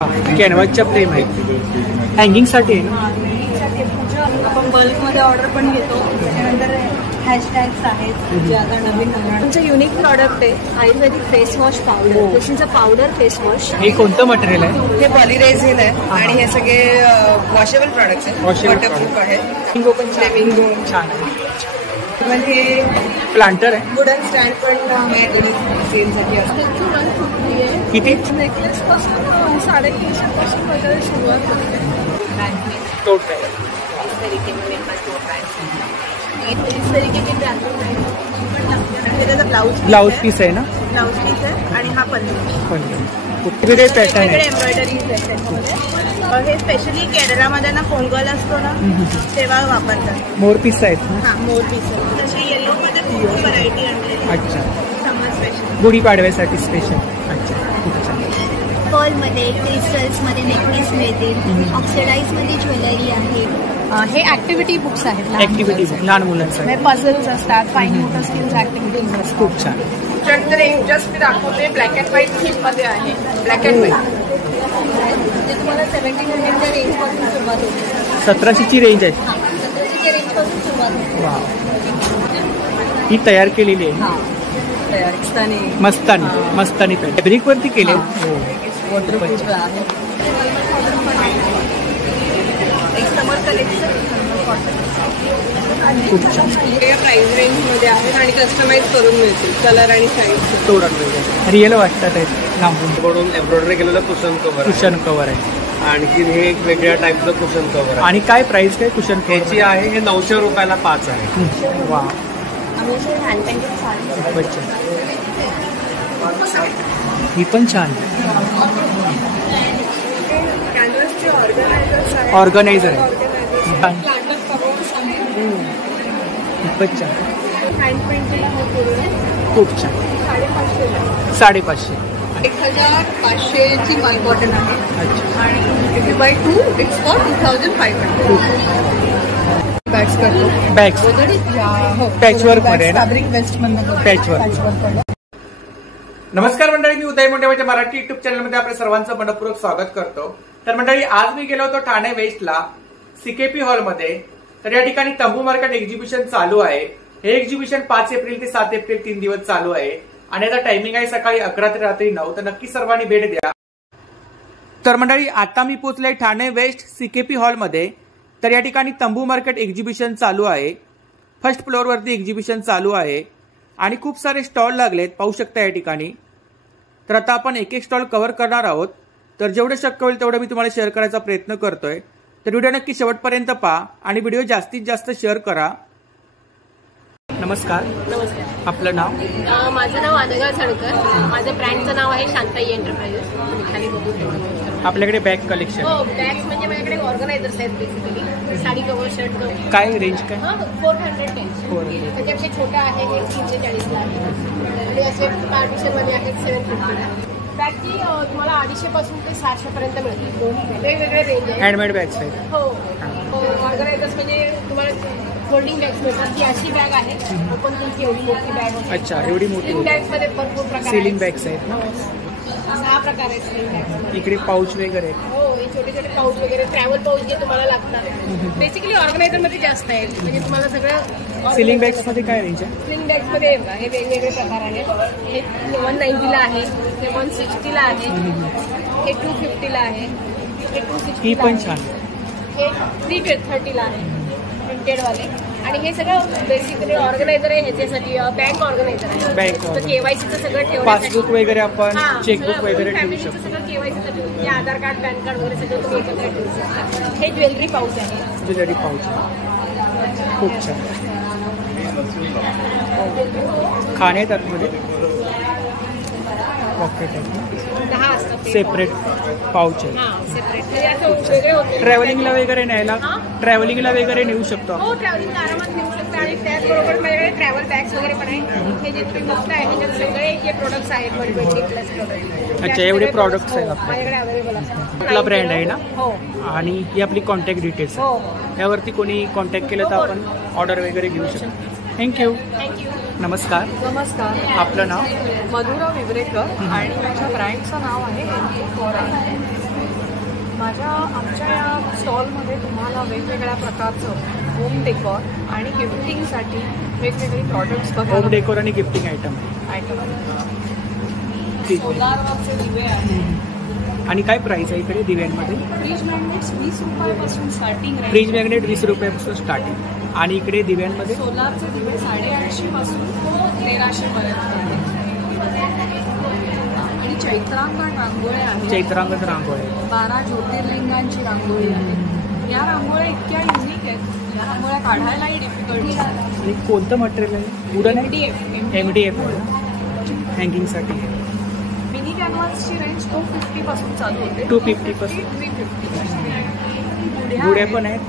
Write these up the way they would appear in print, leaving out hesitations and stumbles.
कॅनव्हासच्या frame आहेत, हँगिंगसाठी आहे ना. आपण बल्कमध्ये ऑर्डर पण घेतो. त्याच्यानंतर हॅशटॅग्स आहेत जे आता नवीन तुमचं युनिक प्रॉडक्ट आहे. आयुर्वेदिक फेस वॉश पावडर, तुमचं पावडर फेस वॉश. हे कोणतं मटेरियल आहे? हे पॉलिरेझिन आहे आणि हे सगळे वॉशेबल प्रॉडक्ट्स आहेत, वॉटरप्रूफ आहेत. विंगो पण छान आहे. हे प्लांटर आहे, वुडन स्टँड पण सेलसाठी असतं. किती? नेकलेस पासून 350 पासून वगैरे सुरुवात होते. टोटल इस तरीके के ब्लाउज पीस आहे ना. ब्लाउज पीस आहे आणि हा पल्लू वेगळे पॅटर्न आहे. एम्ब्रॉयडरी आहे. हे स्पेशली केरळामध्ये ना पोंगल असतो ना तेव्हा वापरतात. मोर पीस आहेत ना. हा मोर पीस आहे. तशी येलो मध्ये खूप व्हरायटी आणलेली. अच्छा, समर स्पेशल, गुढीपाडव्यासाठी स्पेशल. अच्छा, खूप छान. पर्लमध्ये, क्रिस्टल्समध्ये नेकलेस मिळतील, ऑक्सिडाईजमध्ये ज्वेलरी आहे. हे ऍक्टिव्हिटी बुक्स आहेत. ऍक्टिव्हिटी लहान मुलांसाठी पझल्स असतात, फाईन मोटर स्किल्स ऍक्टिव्हिटीज असतात. खूप छान. जस्ट मी दाखवते, ब्लॅक अँड व्हाईट थीम मध्ये आहे. ब्लॅक अँड व्हाईट ते तुम्हाला 1700च्या रेंज पासून सुरुवात होते. 1700ची रेंज आहे. 1700च्या रेंज पासून सुरुवात होते. वा, ही तयार केलेली आहे. मस्तानी फॅब्रिक वरती केले. वॉटरप्रूफ आहे. समर कलेक्शन खूप छान. प्राइस रेंज मध्ये आहेत आणि कस्टमाइज करून मिळतील कलर आणि साईज. तोरण रिअल वाटतात आहेत. लांबून एम्ब्रॉयडरी केलेलं कुशन कव्हर आहे. आणखी हे एक वेगळ्या टाईपचं कुशन कव्हर आहे. आणि काय प्राइस काय कुशन ह्याची आहे? हे 900 रुपयाला 5 आहे. वा, ही पण छान. ऑर्गनायझर आहे. खूपच छान. खूप छान. 550. 1500 ची माल कॉटन आहे. अच्छा. आणि if you buy 2 it's for 2500. Bags करतो. बॅग्स पॅचवर्क मध्ये, फॅब्रिक वेस्ट मधून पॅचवर्क. नमस्कार मंडळी, मी उदय मुंडे माझ्या मराठी युट्यूब चॅनलमध्ये आपल्या सर्वांचं मनपूर्वक स्वागत करतो. तर मंडळी, आज मी गेलो होतो ठाणे वेस्टला सीकेपी हॉलमध्ये. तर या ठिकाणी तंबू मार्केट एक्झिबिशन चालू आहे. हे एक्झिबिशन 5 एप्रिल ते 7 एप्रिल 3 दिवस चालू आहे आणि आता टायमिंग आहे सकाळी 11 ते रात्री 9. तर नक्की सर्वांनी भेट द्या. तर मंडळी, आता मी पोहोचलोय ठाणे वेस्ट सीकेपी हॉलमध्ये. तर या ठिकाणी तंबू मार्केट एक्झिबिशन चालू आहे. फर्स्ट फ्लोअरवरती एक्झिबिशन चालू आहे आणि खूप सारे स्टॉल लागलेत, पाहू शकता या ठिकाणी. तर आता आपण एक एक स्टॉल कव्हर करणार आहोत. तर जेवढं शक्य होईल तेवढं मी तुम्हाला शेअर करायचा प्रयत्न करतोय. तर व्हिडिओ नक्की शेवटपर्यंत पहा आणि व्हिडिओ जास्तीत जास्त शेअर करा. नमस्कार. आपलं नाव? माझं नाव अनघा सणकर. माझ्या ब्रँडचं नाव आहे शांताई एंटरप्राइजेस. खाली बघू. आपल्याकडे बॅग कलेक्शन? हो, बॅग्स म्हणजे माझ्याकडे ऑर्गनायझर्स आहेत. Basically sari cover, shirt cover. काय रेंज काय? 410. त्याच्यापेक्षा छोटा आहे, हे 340 ला आहे. आणि असे पार्टिशन मध्ये आहेत 750 ला. बॅगची तुम्हाला 250 पासून ते 700 पर्यंत मिळतील. वेगवेगळे रेंज आहे. हँडमेड बॅग्स आहेत. हो, ऑर्गनायझर्स म्हणजे तुम्हाला फोल्डिंग बॅग्स मिळतात. ती अशी बॅग आहे, ओपन तुमची एवढी मोठी बॅग. अच्छा, एवढी मोठी बॅग्स मध्ये भरपूर प्रकार. सिलिंग बॅग्स आहेत ना. 6 प्रकार आहेत सिलिंग बॅग्स. इकडे पाऊच वगैरे. हो, हे छोटे छोटे पाऊच वगैरे, ट्रॅव्हल पाऊच जे तुम्हाला लागतात. बेसिकली ऑर्गनायझर मध्ये जास्त आहेत. म्हणजे तुम्हाला सगळं. सिलिंग बॅग्स मध्ये काय रेंज आहे? सिलिंग बॅग्स मध्ये हे वेगवेगळे प्रकार आहेत. हे 190 ला आहे, हे 160 ला आहे, हे 250 ला आहे, हे 260. ही पण छान. हे 330 ला आहे, प्रिंटेड वाले. आणि हे सगळं बेसिकली ऑर्गनायझर आहे. ह्याच्यासाठी बँक ऑर्गनायझर आहे. बँक केवायसीचं सगळं ठेवण्यासाठी. पासबुक वगैरे आपण, चेकबुक वगैरे ठेवू शकतो. सगळं केवायसीचं ठेवून, आधार कार्ड, पॅन कार्ड वगैरे सगळं तुम्ही एकत्र ठेवू शकता. हे ज्वेलरी पाऊच आहे. ज्वेलरी पाऊच खूप छान. खाणे आहेत आतमध्ये, पॉकेट आहे. 10 असतात. सेपरेट पाऊच आहे. सेपरेट म्हणजे असं वेगळे होते. ट्रॅव्हलिंगला वगैरे न्यायला, ट्रॅव्हलिंगला वगैरे नेऊ शकतो. हो, ट्रॅव्हलिंग आरामात नेऊ शकता. आणि त्याचबरोबर माझ्याकडे ट्रॅव्हल बॅग्स वगैरे पण आहे. हे जे तुम्ही बघताय ह्याच्यात सगळे जे प्रोडक्ट्स आहेत 120+ प्रोडक्ट. अच्छा, एवढे प्रोडक्ट्स आहेत माझ्याकडे अवेलेबल असतात. आपला ब्रँड आहे ना. हो. आणि ही आपली कॉन्टॅक्ट डिटेल्स. हो. यावरती कोणी कॉन्टॅक्ट केलं तर आपण ऑर्डर वगैरे घेऊ शकतो. थँक्यू. नमस्कार. नमस्कार. आपलं नाव? मधुरा विवरेकर आणि माझ्या ब्रँडचं नाव आहे NK4. आमच्या या स्टॉलमध्ये तुम्हाला वेगवेगळ्या प्रकारचं होम डेकोर आणि गिफ्टिंगसाठी वेगवेगळे प्रॉडक्ट्स बघा. होम डेकोर आणि गिफ्टिंग आयटम. सोलारचे दिवे आहेत. आणि काय प्राइस आहे इकडे दिव्यांमध्ये? फ्रीज मॅग्नेट्स 20 रुपयापासून स्टार्टिंग. फ्रीज मॅग्नेट 20 रुपयापासून स्टार्टिंग. आणि इकडे दिव्यांमध्ये सोलारचे दिवे 850 पासून 1300 पर्यंत आहेत. आणि चैत्रांगण रांगोळ्या आहेत. चैत्रांगण रांगोळी 12 ज्योतिर्लिंगांची रांगोळी आहे. या रांगोळ्या इतक्या युनिक आहेत, या रांगोळ्या काढायलाही डिफिकल्ट आहे. आणि कोणतं मटेरियल आहे? वुडन आहे? MDF हँगिंगसाठी. मिनी कॅनव्हासची रेंज 250 पासून चालू होते. 250 पासून. 350. गुड्या पण आहेत.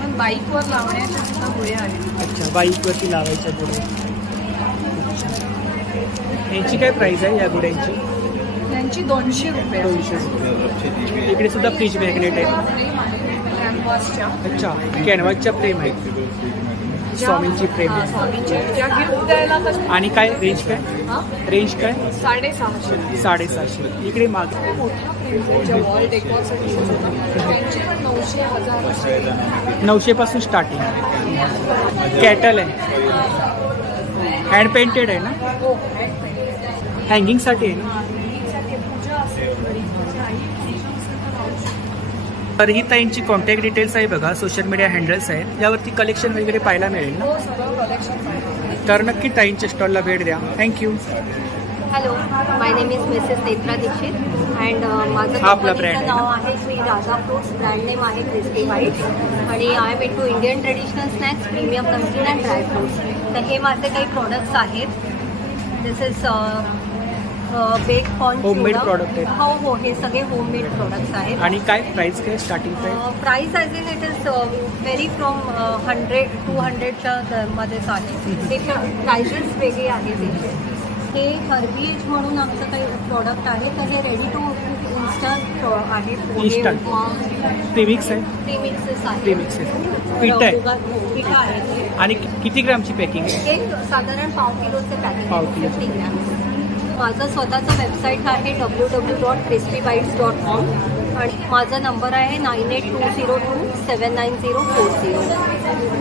पण बाईकवर लावण्याच्या सुद्धा गुड्या आहेत. अच्छा, बाईकवरती लावायच्या गुड्या. यांची काय प्राइस आहे या गुड्यांची? त्यांची 200 रुपये. 200 रुपये. इकडे सुद्धा फ्रीज मॅग्नेट आहे. फ्रेम आहे कॅनव्हासच्या. अच्छा, कॅनव्हासच्या फ्रेम आहेत. स्वामींची फ्रेम आहे. स्वामींच्या ज्या गिफ्ट द्यायला कसं. आणि काय रेंज काय? रेंज काय? 650. 750. इकडे मागे मोठ्या फ्रेमच्या वॉल डेकोरसाठी त्यांची पण 900, 1000. 900 पासून स्टार्टिंग. कॅटल आहे. हँड पेंटेड आहे ना? हो. हँगिंगसाठी आहे ना? पूजा असेल घरी, माझी आई पूजा असेल तर लावू शकते. तर ही ताईंची कॉन्टॅक्ट डिटेल्स आहे बघा, सोशल मीडिया हँडल्स आहेत, यावरती कलेक्शन वगैरे पाहायला मिळेल ना? हो, सगळं कलेक्शन. तर नक्की ताईंच्या स्टॉलला भेट द्या. Thank you. Hello, my name is Mrs Netra Dikshit and माझं हा आपला कंपनीचं brand नाव आहे Shri Raja fruits. Brand name आहे क्रिस्पी बाईट्स आणि I am into Indian traditional snacks, premium custard and dry fruits. तर हे माझे काही प्रोडक्ट्स आहेत. This is bake corn. Homemade product आहेत. हो हो, हे सगळे होममेड प्रोडक्ट्स आहेत. आणि काय प्राइस काय starting price? Price as in it is very from 100-200च्या मध्येच आहे. ते प्राइजेस वेगळे आहेत त्याचे. हे हर्बीज म्हणून आमचं काही प्रोडक्ट आहे. तर हे रेडी टू इन्स्टंट आहे. Instant. प्रीमिक्स आहे. प्रीमिक्सेस आहे. प्रीमिक्स आहे. पीठ आहे. पीठ आहे ते. आणि किती ग्रामची पॅकिंग आहे? हे साधारण 1/2 किलोचे पॅकेट पाव आहे. किलो. 50 ग्रॅम्स. माझं स्वतःचं वेबसाईट आहे www.crispybites.com आणि माझा नंबर आहे 9820279040.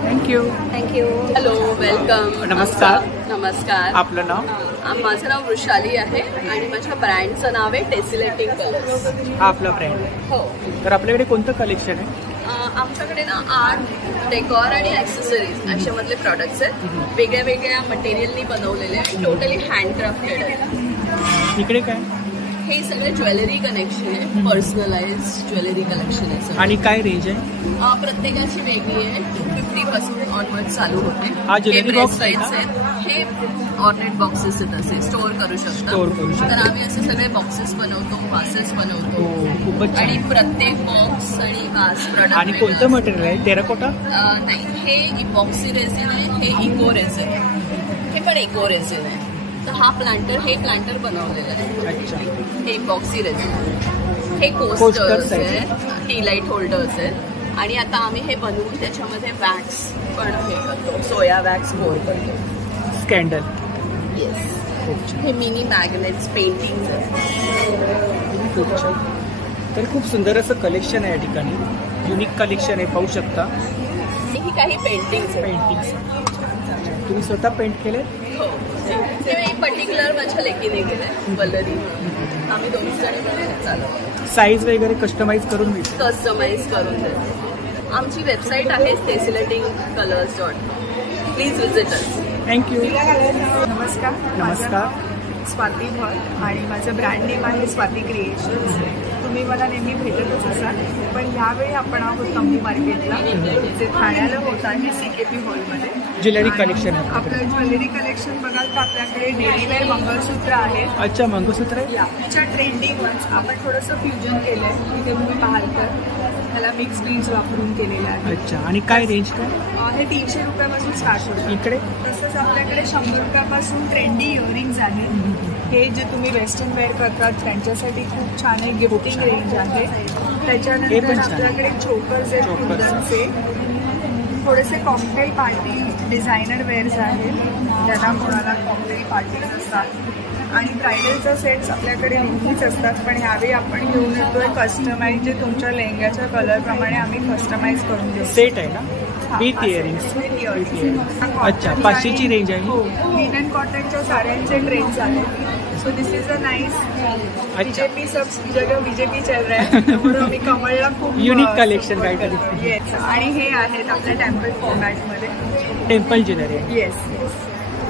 थँक्यू. थँक्यू. Hello, welcome. नमस्कार. नमस्कार. आपलं नाव? माझं नाव वृषाली आहे आणि माझ्या ब्रँडचं नाव आहे टेसिलेटिंग कलर्स. हा आपला ब्रँड आहे. हो. तर आपल्याकडे कोणतं कलेक्शन आहे? आमच्याकडे ना आर्ट, डेकॉर आणि ॲक्सेसरीज अशामधले प्रॉडक्ट्स आहेत. वेगळ्या वेगळ्या मटेरियलनी बनवलेले आणि टोटली हँडक्राफ्टेड आहेत. इकडे काय? हे सगळे ज्वेलरी कलेक्शन आहे. पर्सनलाइज ज्वेलरी कलेक्शन आहे सगळं. आणि काय रेंज आहे? प्रत्येकाची वेगळी आहे. 250 पासून ऑनवर्ड चालू होते. हा ज्वेलरी बॉक्स आहे ब्रेसलेट्स आहेत. हे ऑर्नेट बॉक्सेस आहेत, असे स्टोअर करू स्टोअर करू शकता. तर आम्ही असे सगळे बॉक्सेस बनवतो, वासेस बनवतो. खूपच आणि छान. प्रत्येक बॉक्स आणि वास प्रॉडक्ट. आणि कोणतं मटेरियल आहे? टेराकोटा? नाही, हे इपॉक्सी रेझिन आहे. हे इको रेझिन आहे. हे पण इको रेझिन आहे. तर हा प्लांटर, हे प्लांटर बनवलेलं आहे. अच्छा. हे इपॉक्सी रेझिन. हे कोस्टर्स आहेत, टी लाईट होल्डर्स आहेत. आणि आता आम्ही हे बनवून त्याच्यामध्ये वॅक्स पण हे करतो, सोया वॅक्स पोर करतो. स्कॅन्डल. येस. हे मिनी मॅग्नेट्स, पेंटिंग आहेत. खूप छान. तर खूप सुंदर असं कलेक्शन आहे या ठिकाणी. युनिक कलेक्शन आहे, पाहू शकता. ही काही पेंटिंग्स आहेत. पेंटिंग्स तुम्ही स्वतः पेंट केले? हो. हे पर्टिक्युलर माझ्या लेकीने केलंय, वल्लरी. आम्ही 2 जण चालू. साईज वगैरे कस्टमाइज करून मिळते? कस्टमाइज करून देतो. आमची वेबसाईट आहे tesilatingcolors.com. Please visit us. Thank you. नमस्कार. नमस्कार. स्वाती भट आणि माझं ब्रँड नेम आहे स्वाती क्रिएशन्स. तुम्ही मला नेहमी भेटतच असाल, पण ह्यावेळी आपण आहोत तंबू मार्केटला, जे ठाण्याला होत आहे CKP हॉलमध्ये. ज्वेलरी कलेक्शन आहे आपलं ज्वेलरी कलेक्शन बघाल तर आपल्याकडे डेलीवेअर मंगळसूत्र आहे. अच्छा, मंगळसूत्र आहे. याच्या ट्रेंडिंग वन्स आपण थोडंसं फ्युजन केलं आहे. इथे तुम्ही पाहाल तर त्याला मिक्स बीड्स वापरून केलेलं आहे. अच्छा. आणि काय रेंज काय? हे 300 रुपयापासून स्टार्ट होतं. इकडे तसंच आपल्याकडे 100 रुपयापासून ट्रेंडी इयरिंग्स आहेत. हे जे तुम्ही वेस्टर्न वेअर करतात त्यांच्यासाठी खूप छान आहे. गिफ्टिंग रेंज आहे. त्याच्यानंतर आपल्याकडे चोकर्स आहेत कुंदनचे. थोडेसे कॉकटेल पार्टी डिझायनर वेअर्स आहेत, ज्यांना कोणाला कॉकटेल पार्टीज असतात आणि ब्रायडलचा सेट्स आपल्याकडे नेहमीच असतात, पण ह्यावेळी आपण घेऊन येतोय कस्टमाइज, जे तुमच्या लेहंग्याच्या कलरप्रमाणे आम्ही कस्टमाइज करून देऊ. सेट आहे ना, विथ इयरिंग्स. अच्छा, 500 ची रेंज आहे. हो, लिनन कॉटनच्या साड्यांचे ट्रेंड्स आहेत. So this is a nice BJP, सब जगह बीजेपी चल रहा है, त्यामुळे आम्ही कमळला खूप युनिक कलेक्शन काहीतरी. येस. आणि हे आहेत आपल्या टेम्पल फॉर्मॅटमध्ये टेम्पल ज्वेलरी. येस.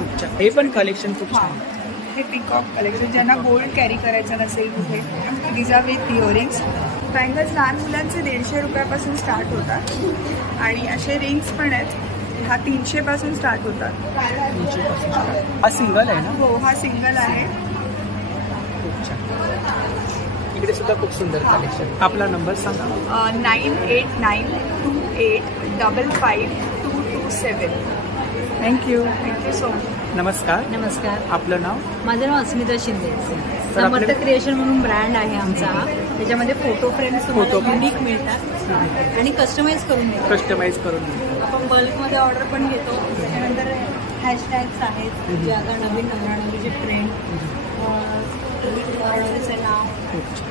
अच्छा, हे पण कलेक्शन खूप छान. हे पिकॉक कलेक्शन, ज्यांना गोल्ड कॅरी करायचं नसेल कुठे, these are with earrings. Bangles लहान मुलांचे 150 रुपयापासून स्टार्ट होतात आणि असे रिंग्स पण आहेत. हा 300 पासून स्टार्ट होतात. 300 पासून. हा सिंगल आहे ना? हो, हा सिंगल आहे. खूप छान. इकडे सुद्धा खूप सुंदर कलेक्शन. आपला नंबर सांगा. 9892855227. थँक्यू. Thank you so much. नमस्कार. नमस्कार. आपलं नाव? माझं नाव अस्मिता शिंदे. तर समर्थ आपल्या- क्रिएशन म्हणून ब्रँड आहे आमचा हा. त्याच्यामध्ये photo frames photo frame. Unique मिळतात आणि कस्टमाइज करून मिळतात. कस्टमाइज करून देतो. आपण बल्कमध्ये ऑर्डर पण घेतो. त्याच्यानंतर हॅशटॅग्स आहेत जे आता नवीन नवरात्रीचे ट्रेंड, नवरात्रीचं नाव. खूप छान.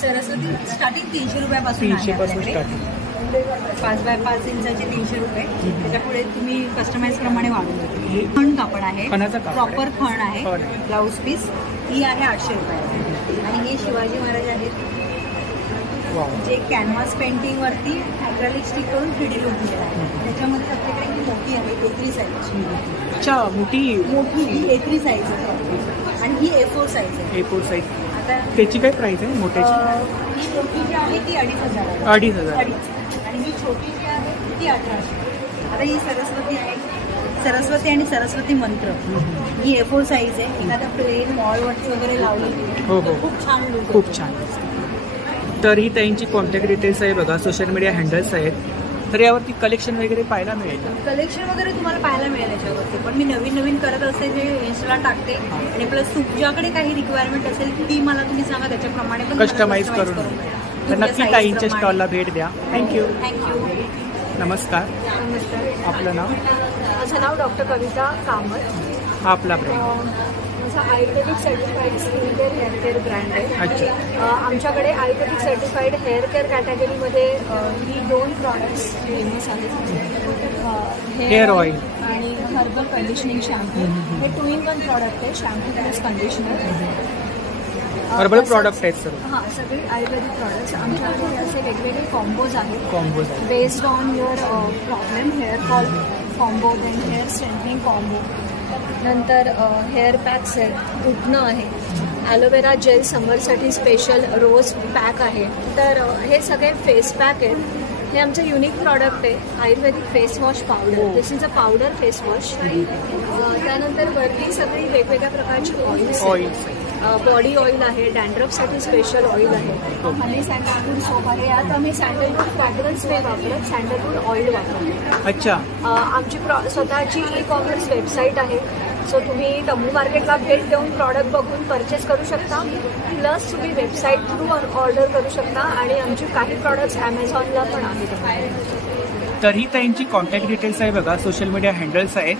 सरस्वती स्टार्टिंग 300 रुपयापासून 300 आहे पासून आपल्याकडे. स्टार्टिंग. 5x5 इंचाचे 300 रुपये. त्याच्या पुढे तुम्ही कस्टमाइज प्रमाणे वाढून देतो. खण कापड आहे, खणाचं कापड प्रॉपर आहे. खण आहे. खण आहे. ब्लाऊज पीस ही आहे 800 रुपये. आणि हे शिवाजी महाराज आहेत, वाव. जे कॅनव्हास पेंटिंग वरती ॲक्रेलिक स्टिक करून 3D लुक दिलेला आहे. त्याच्यामध्ये आपल्याकडे ही मोठी आहे A3 साईज. अच्छा, मोठी ही A3 साईज आहे आणि ही A4 साईज आहे. A4 size. आता त्याची काय प्राइस आहे मोठ्याची? ही मोठी जी आहे ती 2,500 आहे. 2,500. आणि ही छोटी जी आहे ती 1800. आता ही सरस्वती आहे, सरस्वती आणि सरस्वती मंत्र. ही A4 साईज आहे. एखादा प्लेन वॉलवरती वगैरे लावली हो, हो. तर खूप छान लुक. खूप छान. तर ही त्यांची कॉन्टॅक्ट डिटेल्स आहे बघा, सोशल मीडिया हँडल्स आहेत. तर यावरती कलेक्शन वगैरे पाहायला मिळेल. कलेक्शन वगैरे तुम्हाला पाहायला मिळेल याच्यावरती. पण मी नवीन नवीन करत असते जे इन्स्टाला टाकते. आणि प्लस तुमच्याकडे काही रिक्वायरमेंट असेल ती मला तुम्ही सांगा, त्याच्याप्रमाणे पण कस्टमाइज करून. तर नक्की ताईंच्या स्टॉलला भेट द्या. थँक्यू. थँक्यू. नमस्कार. नमस्कार. आपलं नाव? माझं नाव डॉक्टर कविता कामत. हा आपला ब्रँड. माझा ayurvedic certified skin care hair care brand आहे. अच्छा. आमच्याकडे आयुर्वेदिक सर्टिफाईड हेअर केअर कॅटेगरीमध्ये ही 2 प्रॉडक्ट्स फेमस आहेत. हेअर ऑइल आणि हर्बल कंडिशनिंग शॅम्पू. हे 2-in-1 प्रॉडक्ट आहे, shampoo plus conditioner. Herbal product आहेत सर. हां, सगळे आयुर्वेदिक प्रॉडक्ट्स. आमच्याकडे असे वेगवेगळे कॉम्बोज आहेत. कॉम्बोज आहे. Based on your problem. Hair fall combo, then hair strengthening combo, नंतर हेअर पॅक्स आहेत, उठणं आहे, ॲलोवेरा जेल समरसाठी स्पेशल रोज पॅक आहे. तर हे सगळे फेस पॅक आहेत. हे आमचं युनिक प्रॉडक्ट आहे, ayurvedic face wash powder. This is a powder face wash. त्यानंतर वरती सगळी वेगवेगळ्या प्रकारची ऑइल्स, बॉडी ऑइल आहे, डॅन्ड्रफसाठी स्पेशल ऑइल आहे, आणि सँडलवूड सोप आहे. यात आम्ही सँडलवूड फ्रॅग्रन्स नाही वापरत, सँडलवूड ऑइल वापरतो. अच्छा. आमची स्वतःची ई-कॉमर्स वेबसाईट आहे. सो तुम्ही तंबू मार्केटला भेट देऊन प्रॉडक्ट बघून परचेस करू शकता. प्लस तुम्ही वेबसाईट थ्रू ऑर्डर करू शकता. आणि आमचे काही प्रॉडक्ट्स ॲमेझॉनला पण आहेत. तर ही त्यांची कॉन्टॅक्ट डिटेल्स आहे बघा, सोशल मीडिया हँडल्स आहेत.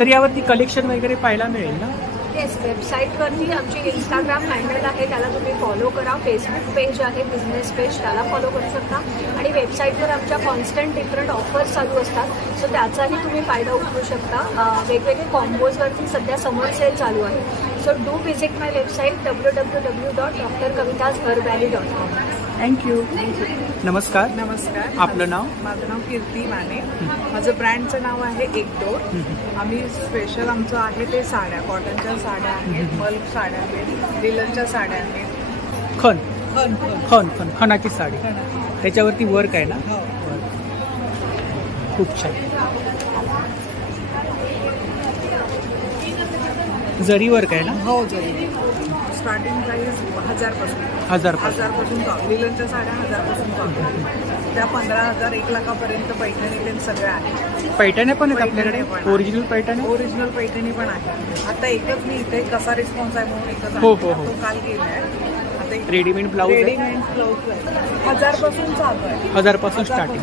तर यावरती कलेक्शन वगैरे पाहायला मिळेल ना? येस, वेबसाईटवरती आमची इंस्टाग्राम हँडल आहे, त्याला तुम्ही फॉलो करा. फेसबुक पेज आहे, बिझनेस पेज, त्याला फॉलो करू शकता. आणि वेबसाईटवर आमच्या कॉन्स्टंट डिफरंट ऑफर्स चालू असतात, सो त्याचाही तुम्ही फायदा उचलू शकता. वेगवेगळे कॉम्बोजवरती सध्या समर सेल चालू आहे. So do visit my website www.drkavitashherbally.com. Thank you. नमस्कार. नमस्कार. आपलं नाव? माझं नाव कीर्ती माने. माझं ब्रँडचं नाव आहे एकदोर. आम्ही स्पेशल आमचं आहे ते साड्या, कॉटनच्या साड्या आहेत, बल्क साड्या आहेत, लिलनच्या साड्या आहेत. खण खण खण खणाची साडी, त्याच्यावरती वर्क आहे ना? खूप छान. जरी वर्क आहे ना? हो, जरी. स्टार्टिंग प्राइस 1000 पासून लिलनच्या साड्या 1000 पासून त्या 15,000 1 लाखापर्यंत पैठणी सगळ्या आहेत. पैठण्या पण आहेत आपल्याकडे, ओरिजिनल पैठणी. ओरिजिनल पैठणी पण आहे. आता एकच मी इथे कसा रिस्पॉन्स आहे म्हणून एकच हो, हो, हो. तो काल केलाय. आता रेडीमेड ब्लाऊज आहे. रेडीमेड ब्लाऊज 1000 पासून चालू आहे. 1000 पासून स्टार्टिंग.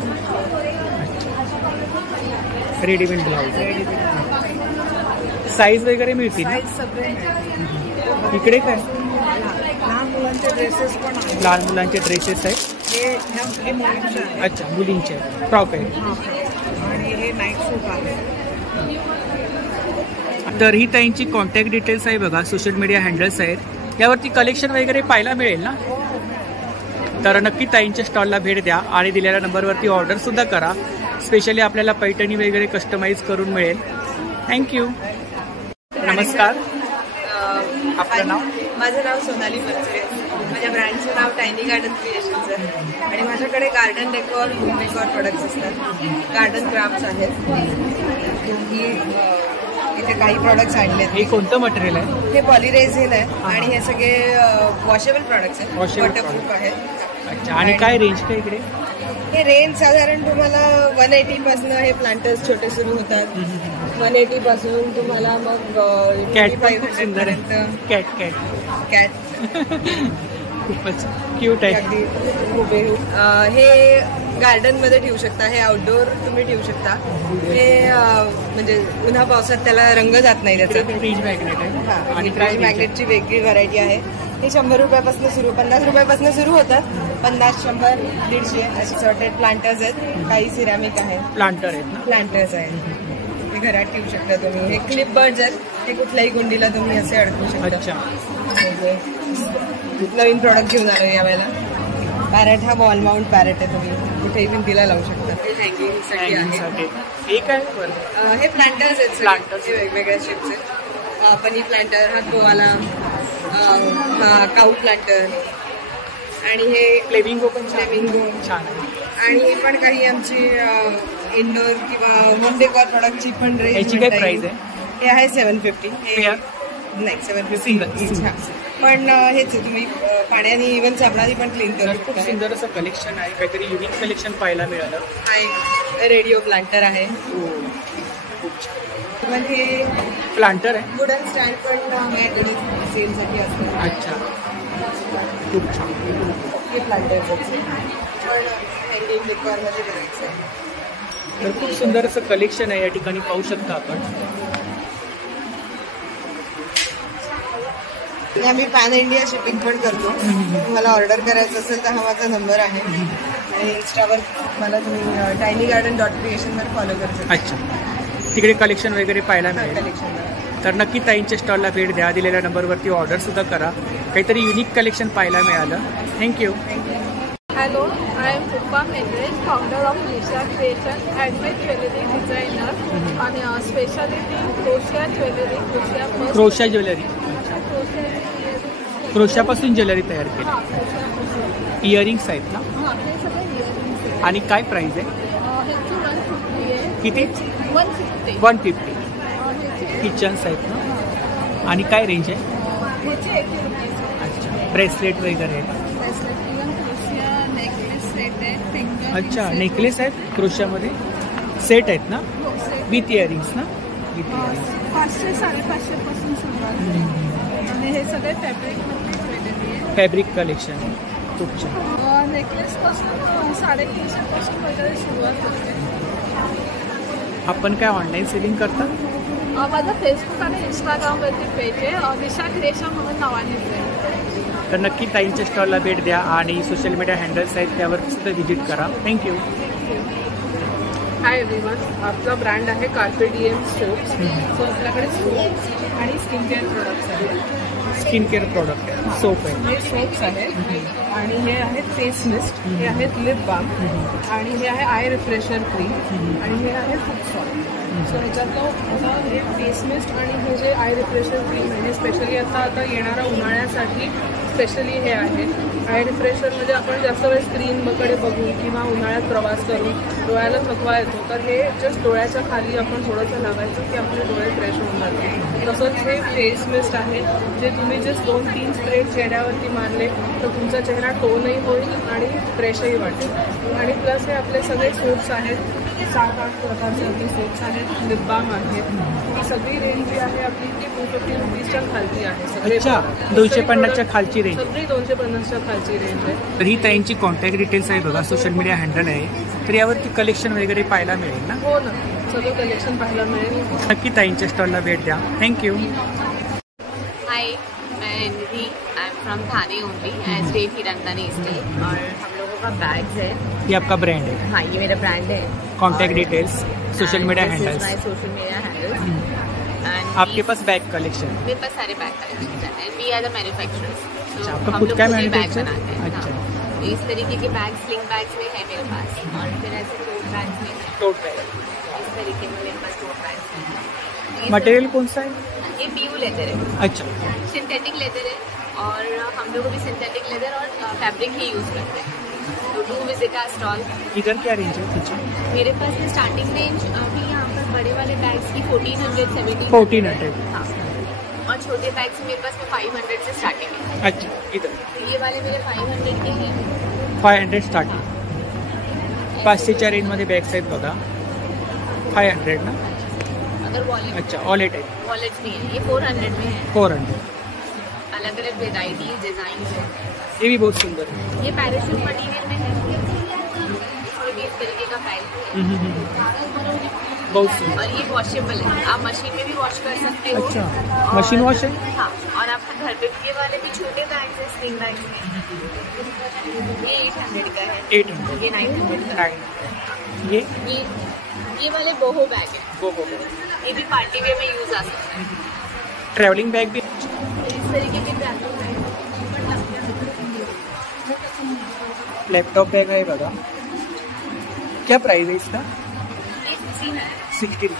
Readymade blouse. साईज वगैरे मिळतील ना? साईज सगळे मिळतील. इकडे काय लहान मुलांचे ड्रेसेस पण आहेत. लहान मुलांचे ड्रेसेस आहेत. हे मुलींचे आहे. अच्छा मुलींचे फ्रॉक आहे. आणि हे नाईट सूट आहे. तर ही ताईंची कॉन्टॅक्ट डिटेल्स आहे बघा, सोशल मीडिया हँडल्स आहेत, यावरती कलेक्शन वगैरे पाहायला मिळेल ना. तर नक्की ताईंच्या स्टॉलला भेट द्या आणि दिलेल्या नंबरवरती ऑर्डर सुद्धा करा. स्पेशली आपल्याला पैठणी वगैरे कस्टमाइज करून मिळेल. थँक्यू. नमस्कार, आपलं नाव? माझं नाव सोनाली मनसरे. माझ्या ब्रँडचं नाव टायनी गार्डन क्रिएशन्स आहे आणि माझ्याकडे garden decor, home decor products असतात. गार्डन क्राफ्ट्स आहेत. इथे काही प्रोडक्ट्स आणले आहेत. हे कोणतं मटेरियल आहे? हे पॉलिरेझिन आहे आणि हे सगळे वॉशेबल प्रोडक्ट्स आहेत, वॉटरप्रूफ आहेत. अच्छा, आणि काय रेंज काय इकडे? हे रेंज साधारण तुम्हाला 180 पासून हे प्लांटर्स छोटे सुरू होतात. 180 पासून तुम्हाला मग कॅट पण सुंदर आहे. कॅट खूपच क्यूट आहे. हे गार्डन मध्ये ठेवू शकता. हे आउटडोर तुम्ही ठेवू शकता. हे म्हणजे उन्हा पावसात त्याला रंग जात नाही त्याचा. फ्रीज मॅग्नेट आहे आणि फ्रीज मॅग्नेटची वेगळी व्हरायटी आहे. हे 100 रुपयापासून सुरू, 50 रुपयापासून सुरू होतात. 50, 100, 150 असे सॉर्टेड प्लांटर्स आहेत. काही सिरामिक आहे. प्लांटर आहेत ना? प्लांटर्स आहेत. हे घरात ठेवू शकता तुम्ही. हे क्लिप बर्ड्स आहेत. हे कुठल्याही कुंडीला तुम्ही असे अडकू शकता. अच्छा, नवीन प्रॉडक्ट घेऊन आलो यावेळेला. पॅरेट हा वॉल माउंट पॅरेट आहे. तुम्ही कुठेही भिंतीला लावू शकता. हे हँगिंगसाठी आहे. एक आहे. हे प्लांटर्स आहेत. प्लांटर्स वेगवेगळ्या शेप्स आहेत. पनी प्लांटर, हा गोवाला, हा काऊ प्लांटर आणि हे फ्लेमिंगो पण फ्लेमिंगो छान आहे. आणि हे पण काही आमची इंडोर किंवा होम डेकोर प्रोडक्टची पण रेंज. याची काय प्राइस आहे? हे आहे 750. नाही 750 पण हेच आहे. तुम्ही पाण्याने इव्हन साबणाने पण क्लीन करू शकता. खूप सुंदर असं कलेक्शन आहे. काहीतरी युनिक कलेक्शन पाहायला मिळालं. हा एक रेडिओ प्लांटर आहे. हे प्लांटर आहे. वुडन स्टँड पण सेलसाठी असतं. अच्छा, खूप छान. हे प्लांटर पण हँगिंग डेकोरमध्ये करायचं आहे. तर खूप सुंदर असं कलेक्शन आहे या ठिकाणी, पाहू शकता आपण. आम्ही पॅन इंडिया शिपिंग पण करतो. तुम्हाला ऑर्डर करायचं असेल तर हा माझा नंबर आहे आणि इन्स्टावर मला तुम्ही tinygarden.creation वर फॉलो करू शकता. अच्छा, तिकडे कलेक्शन वगैरे पाहायला मिळेल. तर नक्की ताईंच्या स्टॉलला भेट द्या. दिलेल्या नंबरवरती ऑर्डर सुद्धा करा. काहीतरी युनिक कलेक्शन पाहायला मिळालं. Thank you. Hello, I am Pupa Mendres, founder of Nisha Creation, handmade jewelry designer, and specialty crochet jewelry, crochet jewellery. क्रोशापासून ज्वेलरी तयार केली. इयरिंग्स आहेत ना? आणि काय प्राइस आहे? किती? 150. किचन्स आहेत ना? आणि काय रेंज आहे? अच्छा, ब्रेसलेट वगैरे आहेत. अच्छा, नेकलेस आहेत क्रोशामध्ये. सेट आहेत ना? विथ इयरिंग्स ना? With earrings. 500, 550 पासून सुरुवात. आणि हे सगळे फॅब्रिक कलेक्शन आहे. खूप छान. नेकलेस पासून 350 पासून वगैरे सुरुवात होते. आपण काय ऑनलाईन सेलिंग करता? माझं फेसबुक आणि इंस्टाग्रामवरती पेज आहे, निशा क्रिएशन म्हणून नावाने. तर नक्की ताईंच्या स्टॉलला भेट द्या आणि सोशल मीडिया हँडल्स आहेत त्यावर सुद्धा व्हिजिट करा. थँक्यू. हाय एव्हरीवन, आपला ब्रँड आहे कार्पे डीएम सोप्स. सो आपल्याकडे सोप्स आणि स्किन केअर प्रोडक्ट्स आहेत. स्किन केअर प्रोडक्ट आहे, सोप आहे. हे सोप्स आहेत आणि हे आहेत फेस मिस्ट, हे आहेत लिप बाम आणि हे आहे आय रिफ्रेशर क्रीम आणि हे आहे फूड सॉल्ट. सो ह्याच्यातलं आता हे फेस मिस्ट आणि हे जे आय रिफ्रेशर क्रीम आहे हे स्पेशली आता येणाऱ्या उन्हाळ्यासाठी स्पेशली हे आहे. आय रिफ्रेशरमध्ये आपण जास्त वेळ स्क्रीनकडे बघून किंवा उन्हाळ्यात प्रवास करून डोळ्याला थकवा येतो, तर हे जस्ट डोळ्याच्या खाली आपण थोडंसं लावायचं की आपले डोळे फ्रेश होऊन जाते. तसंच हे फेस मिस्ट आहे जे तुम्ही जस्ट 2-3 स्प्रे चेहऱ्यावरती मारले तर तुमचा चेहरा टोनही होईल आणि फ्रेशही वाटेल. आणि प्लस हे आपले सगळे सोप्स आहेत, 7-8 प्रकारचे आपले सोप्स आहेत, लिप बाम आहेत. ही सगळी रेंज जी आहे आपली ती 250 रुपीजच्या खालची आहे. सगळे 250च्या खालची रेंज, सगळी 250च्या खालची रेंज आहे. तर ही ताईंची कॉन्टॅक्ट डिटेल्स आहे बघा, सोशल मीडिया हँडल आहे, तर यावरती कलेक्शन वगैरे पाहायला मिळेल ना? हो ना, सगळं कलेक्शन पाहायला मिळेल. नक्की ताईंच्या स्टॉलला भेट द्या. थँक्यू. हाय, मैं मैं Nidhi, I am from Thane only, I stay Hiranandani stay. और हम लोगों का बैग्स है। ये आपका ब्रांड है? हाँ, ये मेरा ब्रांड है। Contact details, social media handles. Social media handles. आपके पास बैग कलेक्शन? मेरे पास सारे बैग कलेक्शन है। We are the manufacturers. आपका खुद का बैग मैन्युफैक्चर? बनाते हैं। अच्छा। हाँ। इस तरीके के बैग स्लिंग बैग्स में है मेरे पास, और फिर ऐसे टोट बैग्स में है। टोट बैग इस तरीके में मेरे पास टोट बैग्स है। मटेरियल कौन सा है? ये पीयू लेदर है। अच्छा। सिंथेटिक लेदर है, और हम लोग भी सिंथेटिक लेदर और फैब्रिक ही यूज करते हैं। तो डू विजिट आवर स्टॉल। इधर क्या रेंज है कुछ? मेरे पास में स्टार्टिंग रेंज अभी यहाँ पर बड़े वाले बैग्स की 1400 1400। हाँ, और छोटे बैग्स मेरे पास में 500 से स्टार्टिंग है। अच्छा, इधर ये वाले मेरे 500 के हैं। 500 स्टार्टिंग। 500च्या रेंजमध्ये बॅग्स आहेत बघा। 500 ना? अगर वॉलेट, अच्छा, वॉलेट है। वॉलेट्स भी है, ये 400 में है। 400। अलग अलग वेराइटी डिजाइन है। ये भी बहुत सुंदर है। ये पैराशूट मटीरियल में है। इसमें भी इस तरीके का पैल बहुत सुंदर। और ये वॉशेबल है, आप मशीन में भी वॉश कर सकते हो। अच्छा, और- मशीन वॉश है? हाँ, और आपका घर पे ये वाले भी छोटे बैग्स है, स्लिंग बैग्स में। ये 800 का है। 800। ये 900 का है। ये वाले बोहो बैग है। बोहो। ये भी पार्टी वेयर में यूज आ सकता है। ट्रैवलिंग बैग भी इस तरीके के ट्रैवलिंग बैग। लैपटॉप बैग है बघा। क्या प्राइस है इसका? ये 60।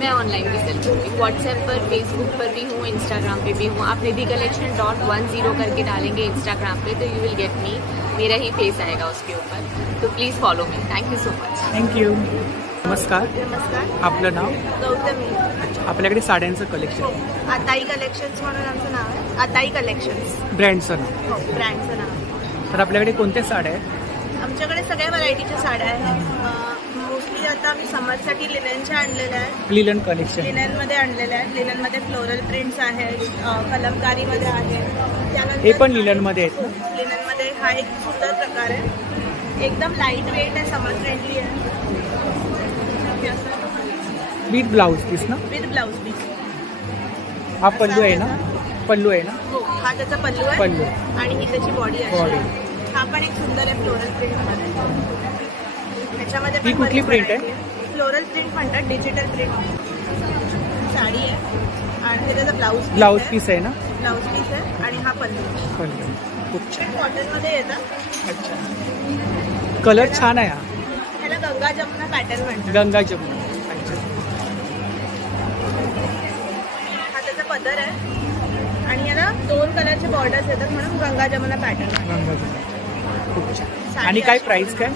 मैं ऑनलाइन भी सेल करती हूँ, व्हाट्सएप पर, फेसबुक पर भी हूँ, इंस्टाग्राम पे भी हूँ। आप निधि कलेक्शन .10 करके डालेंगे इंस्टाग्राम पे, तो यू विल गेट मी। मेरा ही फेस आएगा उसके ऊपर, तो please follow me. Thank you so much. Thank you. नमस्कार, नमस्कार, आपलं नाव? गौतमी. अच्छा, आपल्याकडे साड्यांचं कलेक्शन? आताई कलेक्शन्स म्हणून आमचं नाव आहे. आताई कलेक्शन्स. ब्रँडचं नाव? हो, ब्रँडचं नाव आहे. तर आपल्याकडे कोणत्या साड्या आहेत? आमच्याकडे सगळ्या व्हरायटीच्या साड्या आहेत. मोस्टली आता आम्ही समरसाठी लिननच्या आणलेल्या आहेत. Linen collection. लिननमध्ये आणलेल्या आहेत. लिननमध्ये फ्लोरल प्रिंट्स आहेत, कलमकारीमध्ये आहेत. त्यानंतर हे पण लिलनमध्ये आहेत ना? लिननमध्ये हा एक सुंदर प्रकार आहे. एकदम लाईट वेट आहे, समर फ्रेंडली आहे. विथ ब्लाउज पीस ना? With blouse piece. हा पल्लू आहे ना? पल्लू आहे ना? हो, हा त्याचा पल्लू आहे. पल्लू. आणि ही त्याची बॉडी आहे. बॉडी. हा पण एक सुंदर आहे फ्लोरल प्रिंटमध्ये. त्याच्यामध्ये ही पण कुठली बरीच प्रिंट आहे? variety आहे. फ्लोरल प्रिंट म्हणतात, डिजिटल प्रिंट. साडी आहे आणि त्याचा ब्लाउज पीस आहे ना? ब्लाउज पीस आहे आणि हा पल्लू. पल्लू खूप छान. कॉटनमध्ये येतात. अच्छा, कलर छान आहे. ह्याला गंगा जमुना पॅटर्न म्हणतात. गंगा जमुना. हा त्याचा पदर आहे आणि याला 2 कलरचे बॉर्डर्स येतात, म्हणून गंगा जमुना पॅटर्न. गंगा जमुना खूप छान. आणि काय प्राइस काय?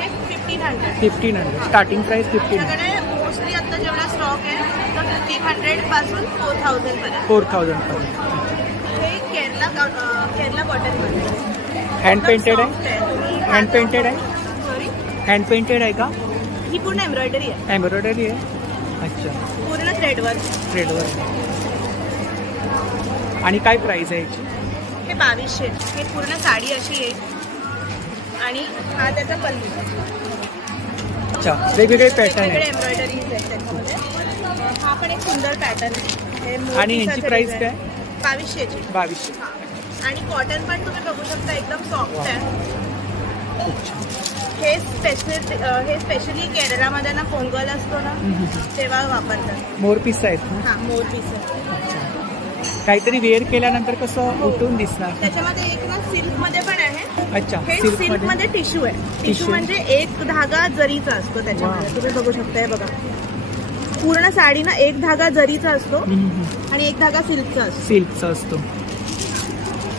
1500. 1500 स्टार्टिंग प्राइस. 1500. आपल्याकडे मोस्टली आता जेवढा स्टॉक आहे तर 1500 पासून 4000 पर्यंत. 4000 पर्यंत. हे केरला कॉटनमध्ये. हँड पेंटेड आहे? हँड पेंटेड आहे? सॉरी, हँड पेंटेड आहे का? ही पूर्ण एम्ब्रॉयडरी आहे. एम्ब्रॉयडरी आहे. अच्छा, पूर्ण थ्रेडवर. थ्रेडवर. आणि काय प्राइस आहे याची? हे 2200. हे पूर्ण साडी अशी आहे आणि हा त्याचा पल्लू. अच्छा, वेगवेगळे पॅटर्न वेगवेगळे आहे. एम्ब्रॉयडरीज आहेत त्याच्यामध्ये. हा पण एक सुंदर पॅटर्न आहे. हे मोर आणि ह्याची पिसाचं प्राइस design. काय? 2200ची. 2200. हा. आणि कॉटन पण तुम्ही बघू शकता, एकदम सॉफ्ट आहे. खूप छान. हे स्पेशली केरळामध्ये ना पोंगल असतो ना, तेव्हा वापरतात. मोर पीस आहेत ना? हा, मोर पीस आहे. काहीतरी वेअर केल्यानंतर कसं उठून दिसणार? त्याच्यामध्ये एक ना सिल्कमध्ये पण आहे. अच्छा, हे सिल्कमध्ये टिश्यू आहे. टिश्यू म्हणजे एक धागा जरीचा असतो त्याच्यामध्ये. तुम्ही बघू शकता, हे बघा, पूर्ण साडी ना एक धागा जरीचा असतो आणि एक धागा सिल्कचा असतो. सिल्कचा असतो.